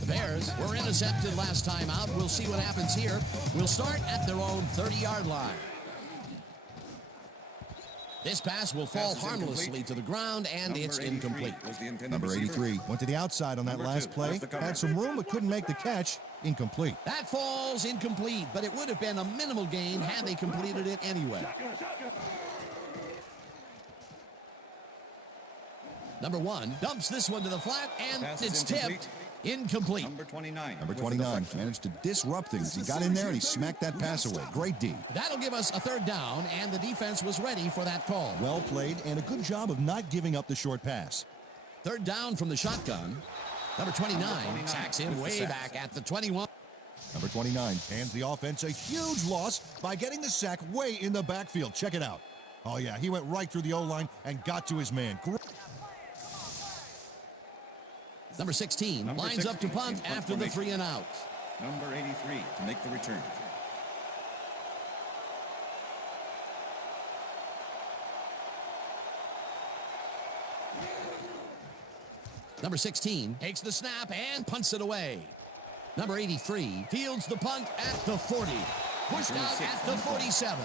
The Bears were intercepted last time out. We'll see what happens here. We'll start at their own 30-yard line. This pass will fall Pass is harmlessly incomplete. to the ground, and it's incomplete. Was the intended Number receiver. 83 went to the outside on that Number last 2 play. was the cover. Had some room but couldn't make the catch. Incomplete. That falls incomplete, but it would have been a minimal gain had they completed it anyway. Number 1 dumps this one to the flat, and Pass is it's incomplete. tipped. Incomplete. Number 29. Number with the 29 deflection. managed to disrupt things. He got in there and he smacked that pass away. Great D. That'll give us a third down, and the defense was ready for that call. Well played and a good job of not giving up the short pass. Third down from the shotgun. Number 29 sacks him with the way sack. back at the 21. Number 29 hands the offense a huge loss by getting the sack way in the backfield. Check it out. Oh, yeah, he went right through the O-line and got to his man. Number 16 Number lines up to 16 punt in punt after the formation. 3 and out. Number 83 to make the return. Number 16 takes the snap and punts it away. Number 83 fields the punt at the 40. Pushed out at the 47.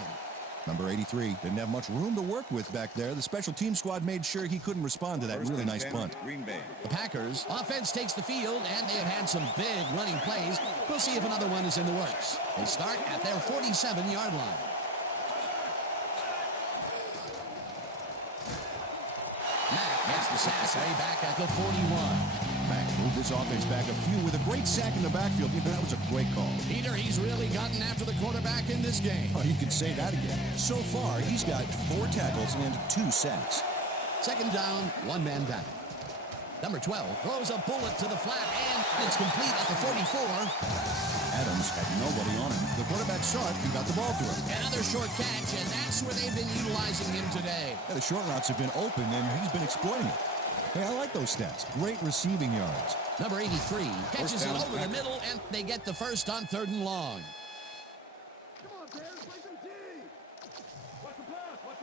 Number 83 didn't have much room to work with back there. The special team squad made sure he couldn't respond to that First really and nice 10, punt. Green Bay. The Packers offense takes the field, and they have had some big running plays. We'll see if another one is in the works. They start at their 47-yard line. Mack gets the sack way back at the 41. Mack moved this offense back a few with a great sack in the backfield. Yeah, that was a great call. Peter, he's really gotten after the quarterback in this game. Oh, you could say that again. So far, he's got 4 tackles and 2 sacks. Second down, one man down. Number 12 throws a bullet to the flat, and it's complete at the 44. Adams had nobody on him. The quarterback saw it and got the ball to him. Another short catch, and that's where they've been utilizing him today. Yeah, the short routes have been open, and he's been exploiting it. Hey, I like those stats. Great receiving yards. Number 83 catches First it down, over the Packers. middle, and they get the first on 3rd and long.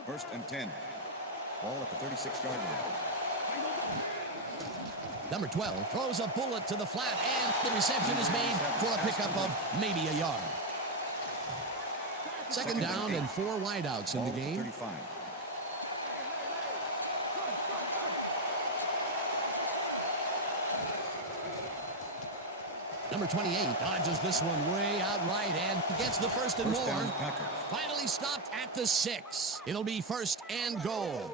First and 10. Ball at the 36-yard line. Number 12 throws a bullet to the flat, and the reception is made for a pickup of maybe a yard. Second down and 4 wideouts in Ball the at game. 35. Number 28 dodges this one way out right and gets the first and First more. down, Packers. Finally stopped at the 6. It'll be first and goal.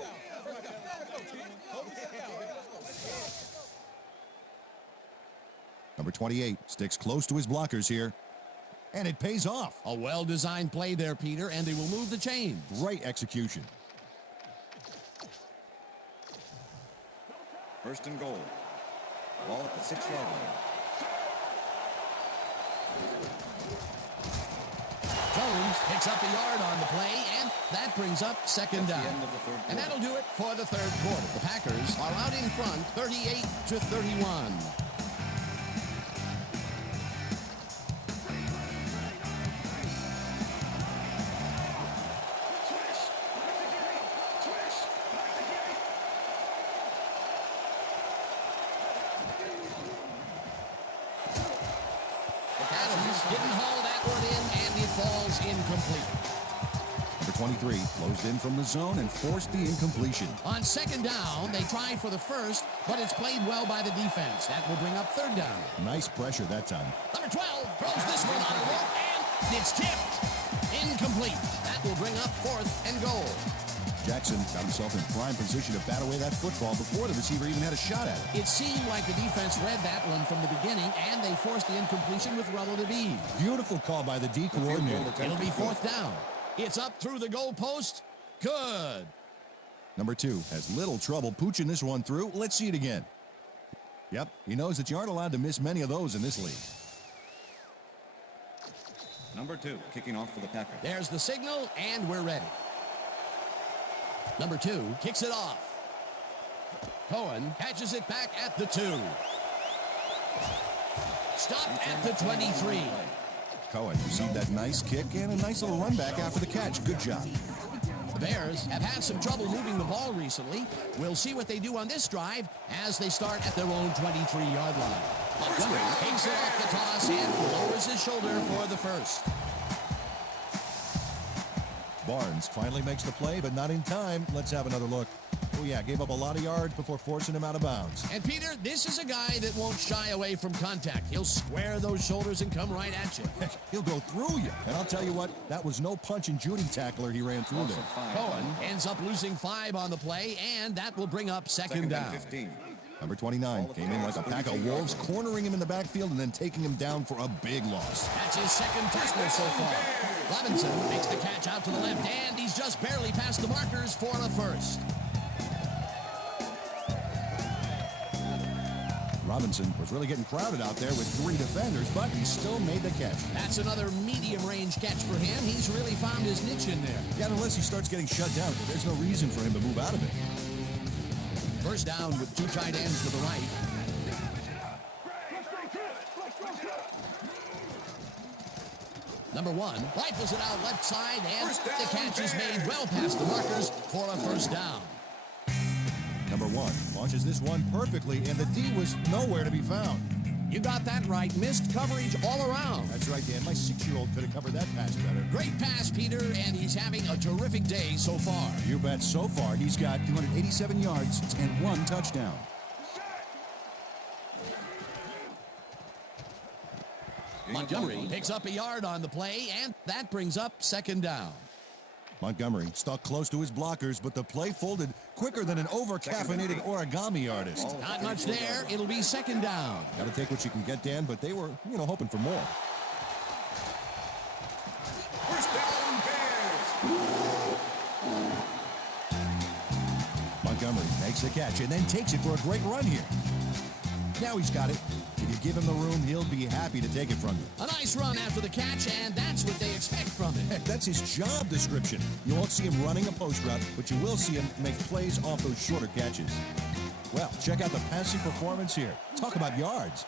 Number 28 sticks close to his blockers here, and it pays off. A well-designed play there, Peter, and they will move the chains. Great execution. First and goal. Ball at the 6-yard line. Jones picks up a yard on the play, and that brings up second That's the down. end of the third And quarter. that'll do it for the 3rd quarter. The Packers are out in front, 38-31. Didn't haul that one in, and it falls incomplete. Number 23 closed in from the zone and forced the incompletion. On second down, they tried for the first, but it's played well by the defense. That will bring up third down. Nice pressure that time. Number 12 throws this one on a rope, and it's tipped. Incomplete. That will bring up fourth and goal. Jackson got himself in prime position to bat away that football before the receiver even had a shot at it. It seemed like the defense read that one from the beginning, and they forced the incompletion with relative ease. Beautiful call by the D coordinator. It'll be fourth down. It's up through the goalpost. Good. Number 2 has little trouble pooching this one through. Let's see it again. Yep, he knows that you aren't allowed to miss many of those in this league. Number 2, kicking off for the Packers. There's the signal, and we're ready. Number 2 kicks it off. Cohen catches it back at the 2. Stopped at the 23. Cohen received that nice kick and a nice little run back after the catch. Good job. The Bears have had some trouble moving the ball recently. We'll see what they do on this drive as they start at their own 23-yard line. Montgomery takes it off the toss and lowers his shoulder for the first. Barnes finally makes the play, but not in time. Let's have another look. Oh, yeah, gave up a lot of yards before forcing him out of bounds. And, Peter, this is a guy that won't shy away from contact. He'll square those shoulders and come right at you. He'll go through you. And I'll tell you what, that was no punch and Judy tackler he ran through there. Cohen ends up losing 5 on the play, and that will bring up second down. 15. Number 29 came in like a pack of wolves, cornering him in the backfield and then taking him down for a big loss. That's his second tackle so far. Robinson makes the catch out to the left, and he's just barely past the markers for a first. Robinson was really getting crowded out there with 3 defenders, but he still made the catch. That's another medium-range catch for him. He's really found his niche in there. Yeah, unless he starts getting shut down, there's no reason for him to move out of it. First down with 2 tight ends to the right. Number 1 rifles it out left side, and the catch is made well past the markers for a first down. Number 1 launches this one perfectly, and the D was nowhere to be found. You got that right. Missed coverage all around. That's right, Dan. My 6-year-old could have covered that pass better. Great pass, Peter, and he's having a terrific day so far. You bet. So far, he's got 287 yards and 1 touchdown. Montgomery picks up a yard on the play, and that brings up second down. Montgomery stuck close to his blockers, but the play folded quicker than an over-caffeinated origami artist. Not much there. It'll be second down. Got to take what you can get, Dan, but they were, hoping for more. First down, Bears. Montgomery makes the catch and then takes it for a great run here. Now he's got it. If you give him the room, he'll be happy to take it from you. A nice run after the catch, and that's what they expect from him. Heck, that's his job description. You won't see him running a post route, but you will see him make plays off those shorter catches. Well, check out the passing performance here. Talk about yards.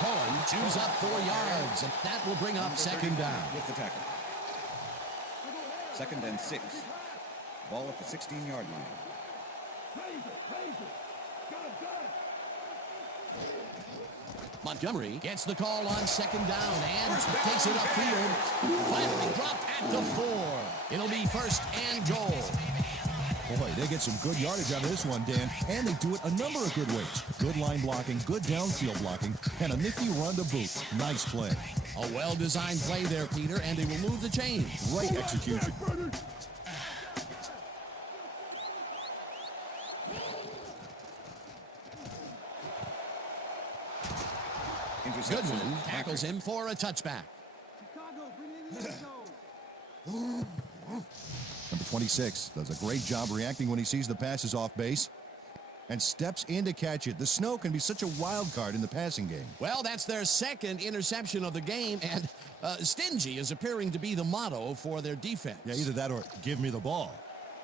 Cohen chews up 4 yards, and that will bring up second down. With the tackle. 2nd and 6. Ball at the 16-yard line. Montgomery gets the call on second down and takes it upfield. Finally dropped at the 4. It'll be first and goal. Boy, they get some good yardage out of this one, Dan, and they do it a number of good ways. Good line blocking, good downfield blocking, and a nifty run to boot. Nice play. A well-designed play there, Peter, and they will move the chains. Great execution. Goodwin tackles him for a touchback. Number 26 does a great job reacting when he sees the passes off base and steps in to catch it. The snow can be such a wild card in the passing game. Well, that's their second interception of the game, and stingy is appearing to be the motto for their defense. Yeah, either that or give me the ball.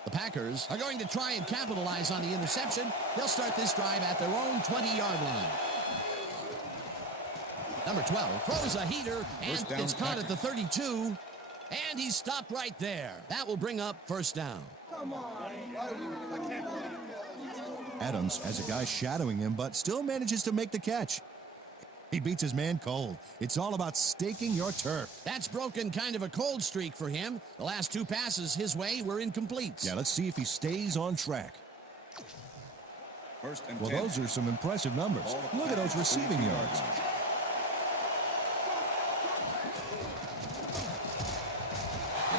The Packers are going to try and capitalize on the interception. They'll start this drive at their own 20-yard line. Number 12 throws a heater, and it's caught at the 32, and he's stopped right there. That will bring up first down. Come on. Adams has a guy shadowing him, but still manages to make the catch. He beats his man cold. It's all about staking your turf. That's broken kind of a cold streak for him. The last 2 passes his way were incomplete. Yeah, let's see if he stays on track. First and Well, 10. those are some impressive numbers. Ball at the Look at those Packers' receiving 33 yards.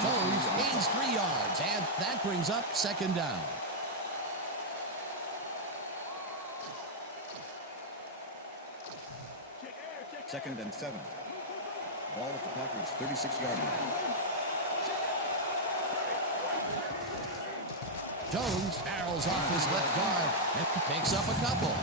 Jones gains 3 yards, and that brings up second down. Second and 7. Ball at the Packers' 36-yard line. Jones barrels off his left guard and picks up a couple.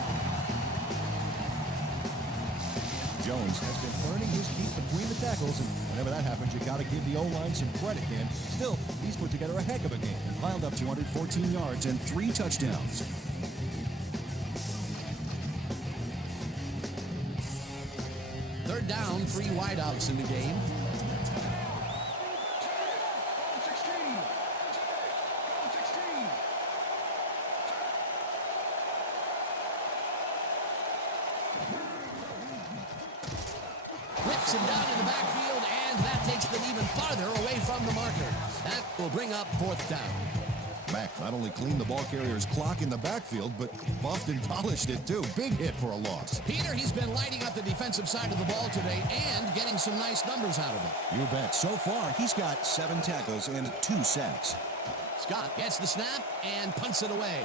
Jones has been earning his keep between the tackles, and whenever that happens, you got to give the O-line some credit, Dan. Still, he's put together a heck of a game. Piled up 214 yards and 3 touchdowns. Third down, 3 wideouts in the game. Whips him down in the backfield, and that takes them even farther away from the marker. That will bring up 4th down. Mack not only cleaned the ball carrier's clock in the backfield, but buffed and polished it too. Big hit for a loss. Peter, he's been lighting up the defensive side of the ball today and getting some nice numbers out of it. You bet. So far, he's got 7 tackles and 2 sacks. Scott gets the snap and punts it away.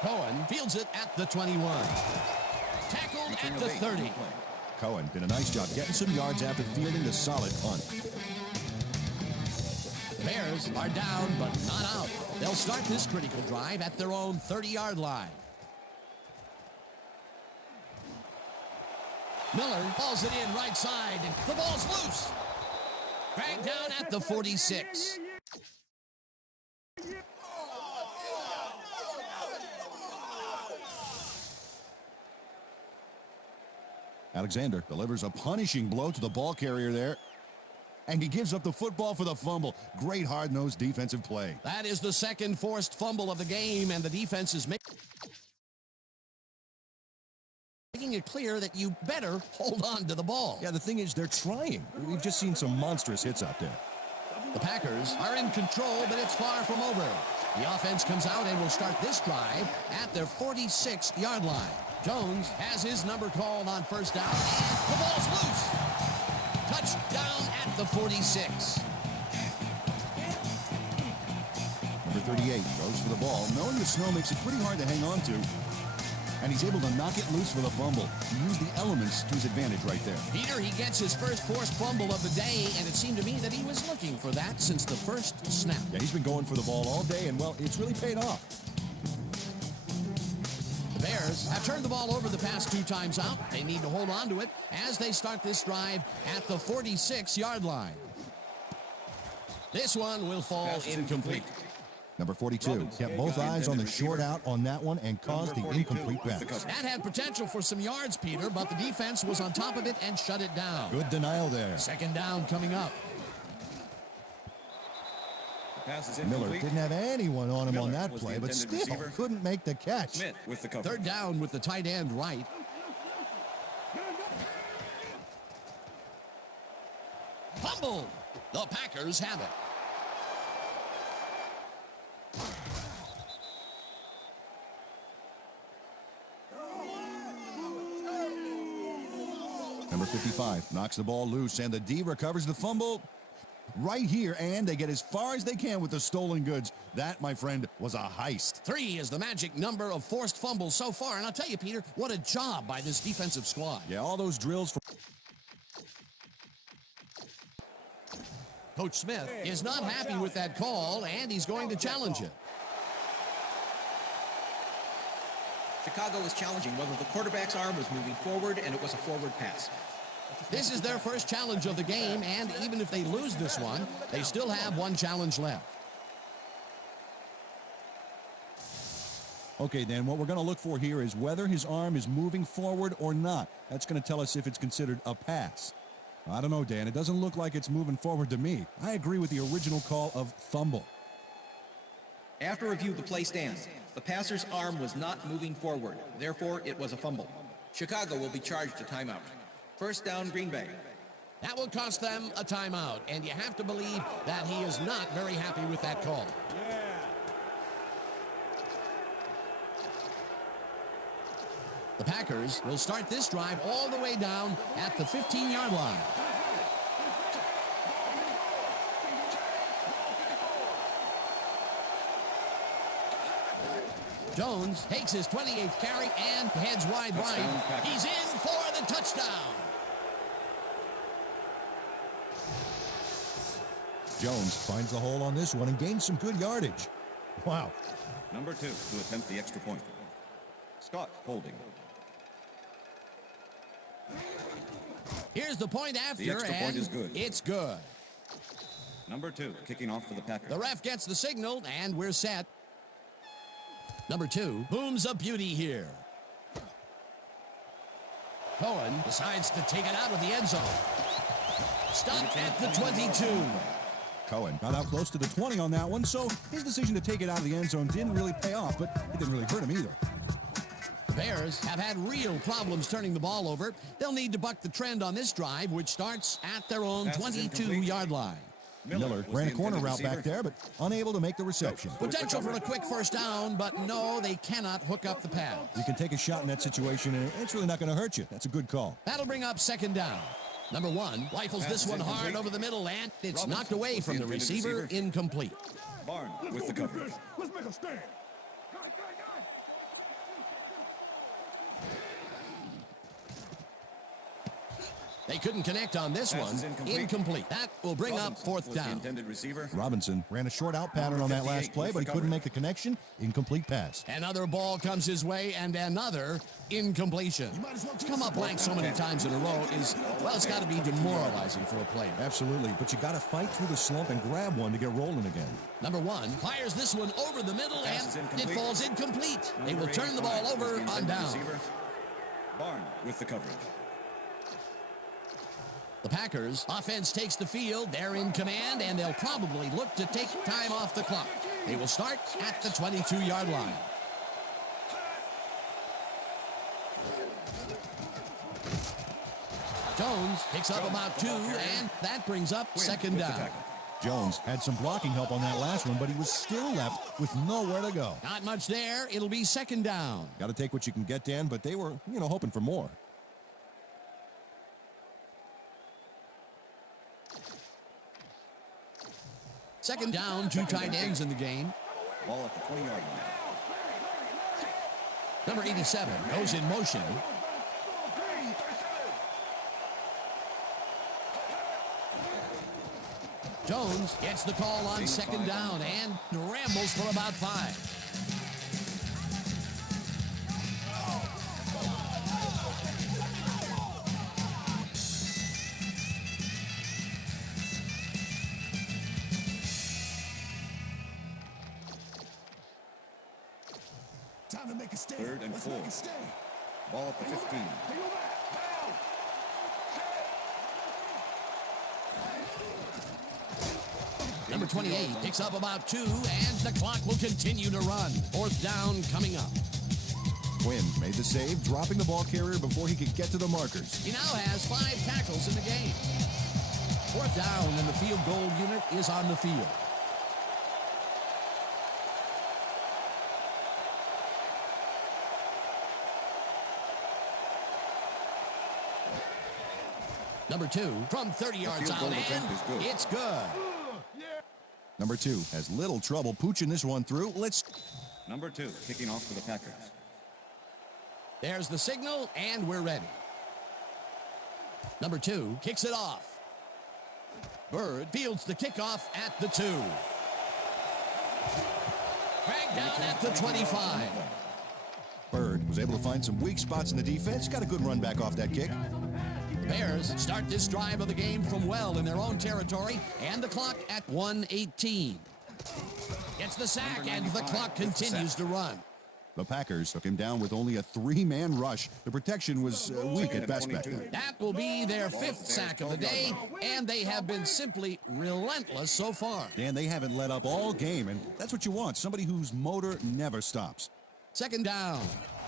Cohen fields it at the 21. Tackled at the 30. Cohen did a nice job getting some yards after fielding the solid punt. The Bears are down, but not out. They'll start this critical drive at their own 30-yard line. Miller hauls it in right side, and the ball's loose. Dragged down at the 46. Alexander delivers a punishing blow to the ball carrier there, and he gives up the football for the fumble. Great hard-nosed defensive play. That is the second forced fumble of the game, and the defense is making it clear that you better hold on to the ball. Yeah, the thing is, they're trying. We've just seen some monstrous hits out there. The Packers are in control, but it's far from over. The offense comes out and will start this drive at their 46-yard line. Jones has his number called on first down, and the ball's loose. Touchdown at the 46. Number 38 goes for the ball, knowing the snow makes it pretty hard to hang on to, and he's able to knock it loose for the fumble. He used the elements to his advantage right there. Peter, he gets his first forced fumble of the day, and it seemed to me that he was looking for that since the first snap. Yeah, he's been going for the ball all day, and, well, it's really paid off. The Bears have turned the ball over the past 2 times out. They need to hold on to it as they start this drive at the 46-yard line. This one will fall incomplete. Number 42 kept both eyes on the short out on that one and caused the incomplete pass. That had potential for some yards, Peter, but the defense was on top of it and shut it down. Good denial there. Second down coming up. Miller didn't have anyone on him on that play, but still couldn't make the catch. Smith with the cover. Third down with the tight end right. Fumble. The Packers have it. Number 55 knocks the ball loose, and the D recovers the fumble right here, and they get as far as they can with the stolen goods. That, my friend, was a heist. 3 is the magic number of forced fumbles so far, and I'll tell you, Peter, what a job by this defensive squad. Yeah, all those drills for... Coach Smith is not happy with that call, and he's going to challenge it. Chicago was challenging whether the quarterback's arm was moving forward and it was a forward pass. This is their first challenge of the game, and even if they lose this one, they still have 1 challenge left. Okay, Dan, what we're going to look for here is whether his arm is moving forward or not. That's going to tell us if it's considered a pass. I don't know, Dan. It doesn't look like it's moving forward to me. I agree with the original call of fumble. After review, the play stands. The passer's arm was not moving forward. Therefore, it was a fumble. Chicago will be charged a timeout. First down, Green Bay. That will cost them a timeout, and you have to believe that he is not very happy with that call. The Packers will start this drive all the way down at the 15-yard line. Jones takes his 28th carry and heads wide right. He's in for the touchdown. Jones finds the hole on this one and gains some good yardage. Wow. Number 2 to attempt the extra point. Scott holding. Here's the point after, The extra and point is good. It's good. Number 2 kicking off for the Packers. The ref gets the signal, and we're set. Number 2 booms a beauty here. Cohen decides to take it out of the end zone. Stopped at the 22. Cohen got out close to the 20 on that one, so his decision to take it out of the end zone didn't really pay off, but it didn't really hurt him either. The Bears have had real problems turning the ball over. They'll need to buck the trend on this drive, which starts at their own 22-yard line. Miller ran a corner route back there, but unable to make the reception. Potential for a quick first down, but no, they cannot hook up the pass. You can take a shot in that situation, and it's really not going to hurt you. That's a good call. That'll bring up second down. Number 1 rifles this one hard over the middle, and it's knocked away from the receiver, incomplete. Barnes with the coverage. Let's make a stand. They couldn't connect on this one. Incomplete. That will bring up fourth down. Intended receiver. Robinson ran a short out pattern on that last play, but he couldn't make the connection. Incomplete pass. Another ball comes his way, and another incompletion. To come up blank so many times in a row is, well, it's got to be demoralizing for a player. Absolutely, but you got to fight through the slump and grab one to get rolling again. Number 1 fires this one over the middle, and it falls incomplete. They will turn the ball over on down. Barnes with the coverage. The Packers offense takes the field. They're in command, and they'll probably look to take time off the clock. They will start at the 22-yard line. Jones picks up about 2, and that brings up second down. Jones had some blocking help on that last one, but he was still left with nowhere to go. Not much there. It'll be second down. Got to take what you can get, Dan, but they were, hoping for more. Second down, 2 tight ends in the game. Ball at the 20-yard line. Number 87 goes in motion. Jones gets the call on second down and rambles for about 5. Time to make a stand. 3rd and 4. Ball at the 15. Number 28 picks up about 2, and the clock will continue to run. Fourth down coming up. Quinn made the save, dropping the ball carrier before he could get to the markers. He now has 5 tackles in the game. Fourth down, and the field goal unit is on the field. Number 2 from 30 yards out, and it's good. Number 2 has little trouble pooching this one through. Number 2 kicking off for the Packers. There's the signal, and we're ready. Number 2 kicks it off. Bird fields the kickoff at the 2. Dragged down at the 25. Bird was able to find some weak spots in the defense. Got a good run back off that kick. Bears start this drive of the game from well in their own territory, and the clock at 1:18. Gets the sack, and the clock continues to run. The Packers took him down with only a 3-man rush. The protection was weak at best back then. That will be their 5th sack of the day, and they have been simply relentless so far. Dan, they haven't let up all game, and that's what you want, somebody whose motor never stops. 2nd down,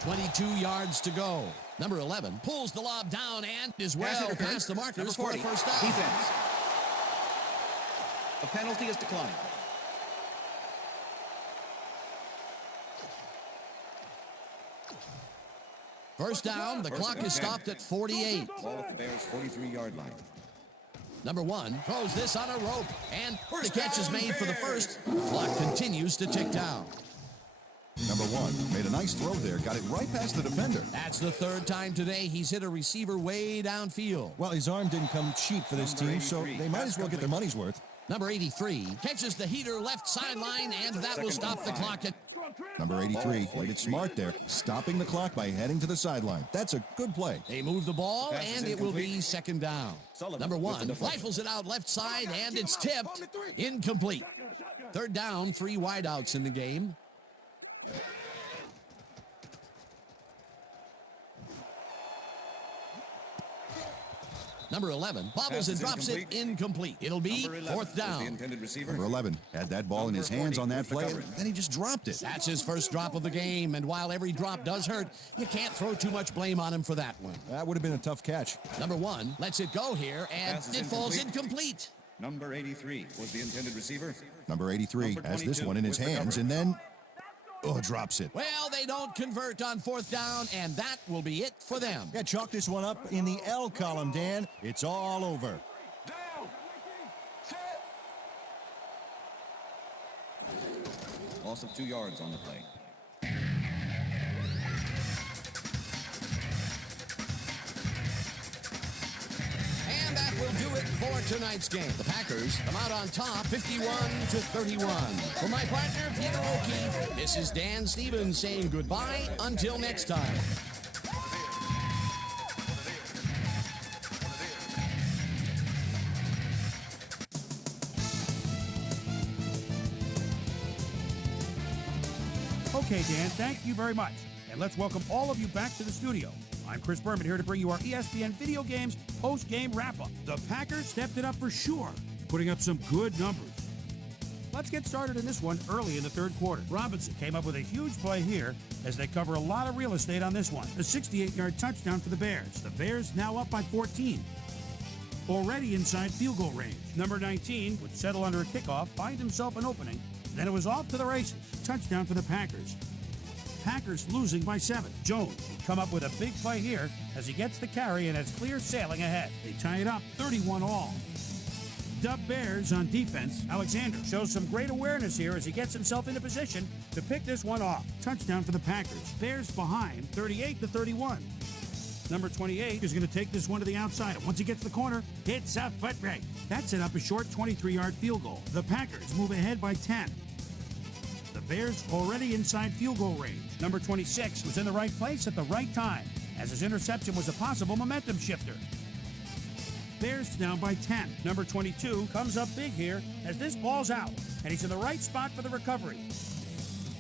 22 yards to go. Number 11 pulls the lob down and is well past the markers for a first down. Defense. The penalty is declined. First down, the clock is stopped at 48. Ball at the Bears' 43-yard line. Number 1 throws this on a rope, and the catch is made for the first. Clock continues to tick down. Number 1 made a nice throw there, got it right past the defender. That's the 3rd time today he's hit a receiver way downfield. Well, his arm didn't come cheap for this team, so they might as well get their money's worth. Number 83 catches the heater left sideline, and that will stop the clock at... Number 83 played it smart there, stopping the clock by heading to the sideline. That's a good play. They move the ball, Pass is and it will be incomplete. 2nd down. Sullivan Number with the 1 deflection. rifles it out left side, and it's tipped. Incomplete. 3rd down, 3 wideouts in the game. Number 11 bobbles Pass and is drops it incomplete. It'll be Number 11 4th was the down. intended receiver. Number 11 had that ball in his hands on that play, and then he just dropped it. That's his first drop of the game, and while every drop does hurt, you can't throw too much blame on him for that one. That would have been a tough catch. Number 1 lets it go here, and Pass is it falls incomplete. incomplete. Number 83 was the intended receiver. Number 83 Number has this 22 one in his with the hands, cover. and then drops it. Well, they don't convert on 4th down, and that will be it for them. Yeah, chalk this one up in the L column, Dan. It's all over. Loss of 2 yards on the play. And that will do it for tonight's game. The Packers come out on top, 51-31. For my partner, Peter O'Keefe, this is Dan Stevens saying goodbye until next time. Okay, Dan, thank you very much. And let's welcome all of you back to the studio. I'm Chris Berman here to bring you our ESPN Video Games post-game wrap-up. The Packers stepped it up for sure, putting up some good numbers. Let's get started in this one early in the 3rd quarter. Robinson came up with a huge play here as they cover a lot of real estate on this one. A 68-yard touchdown for the Bears. The Bears now up by 14. Already inside field goal range. Number 19 would settle under a kickoff, find himself an opening. Then it was off to the races. Touchdown for the Packers. Packers losing by 7. Jones will come up with a big play here as he gets the carry and has clear sailing ahead. They tie it up 31 all. The Bears on defense. Alexander shows some great awareness here as he gets himself into position to pick this one off. Touchdown for the Packers. Bears behind 38-31. Number 28 is going to take this one to the outside. And once he gets the corner, hits a foot race. That set up a short 23-yard field goal. The Packers move ahead by 10. The Bears already inside field goal range. Number 26 was in the right place at the right time, as his interception was a possible momentum shifter. Bears down by 10. Number 22 comes up big here as this ball's out, and he's in the right spot for the recovery.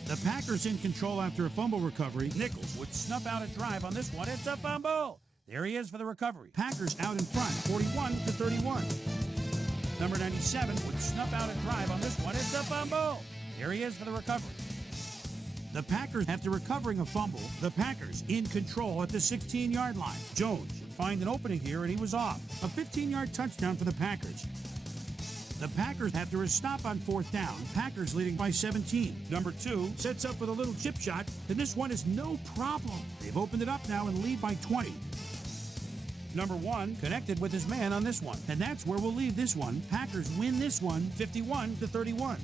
The Packers in control after a fumble recovery. Nichols would snuff out a drive on this one. It's a fumble. There he is for the recovery. Packers out in front, 41-31. Number 97 would snuff out a drive on this one. It's a fumble. There he is for the recovery. The Packers, after recovering a fumble, the Packers in control at the 16-yard line. Jones should find an opening here, and he was off. A 15-yard touchdown for the Packers. The Packers, after a stop on 4th down, Packers leading by 17. Number 2 sets up with a little chip shot, and this one is no problem. They've opened it up now and lead by 20. Number 1 connected with his man on this one, and that's where we'll leave this one. Packers win this one 51-31.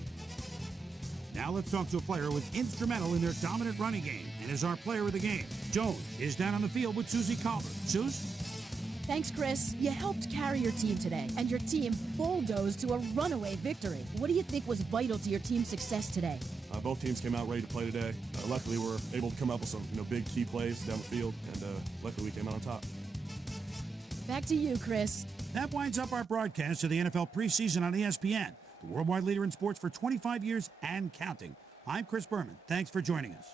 Now let's talk to a player who was instrumental in their dominant running game and is our player of the game. Jones is down on the field with Susie Colbert. Suze? Thanks, Chris. You helped carry your team today, and your team bulldozed to a runaway victory. What do you think was vital to your team's success today? Both teams came out ready to play today. Luckily, we were able to come up with some big key plays down the field, and luckily we came out on top. Back to you, Chris. That winds up our broadcast of the NFL preseason on ESPN, the worldwide leader in sports for 25 years and counting. I'm Chris Berman. Thanks for joining us.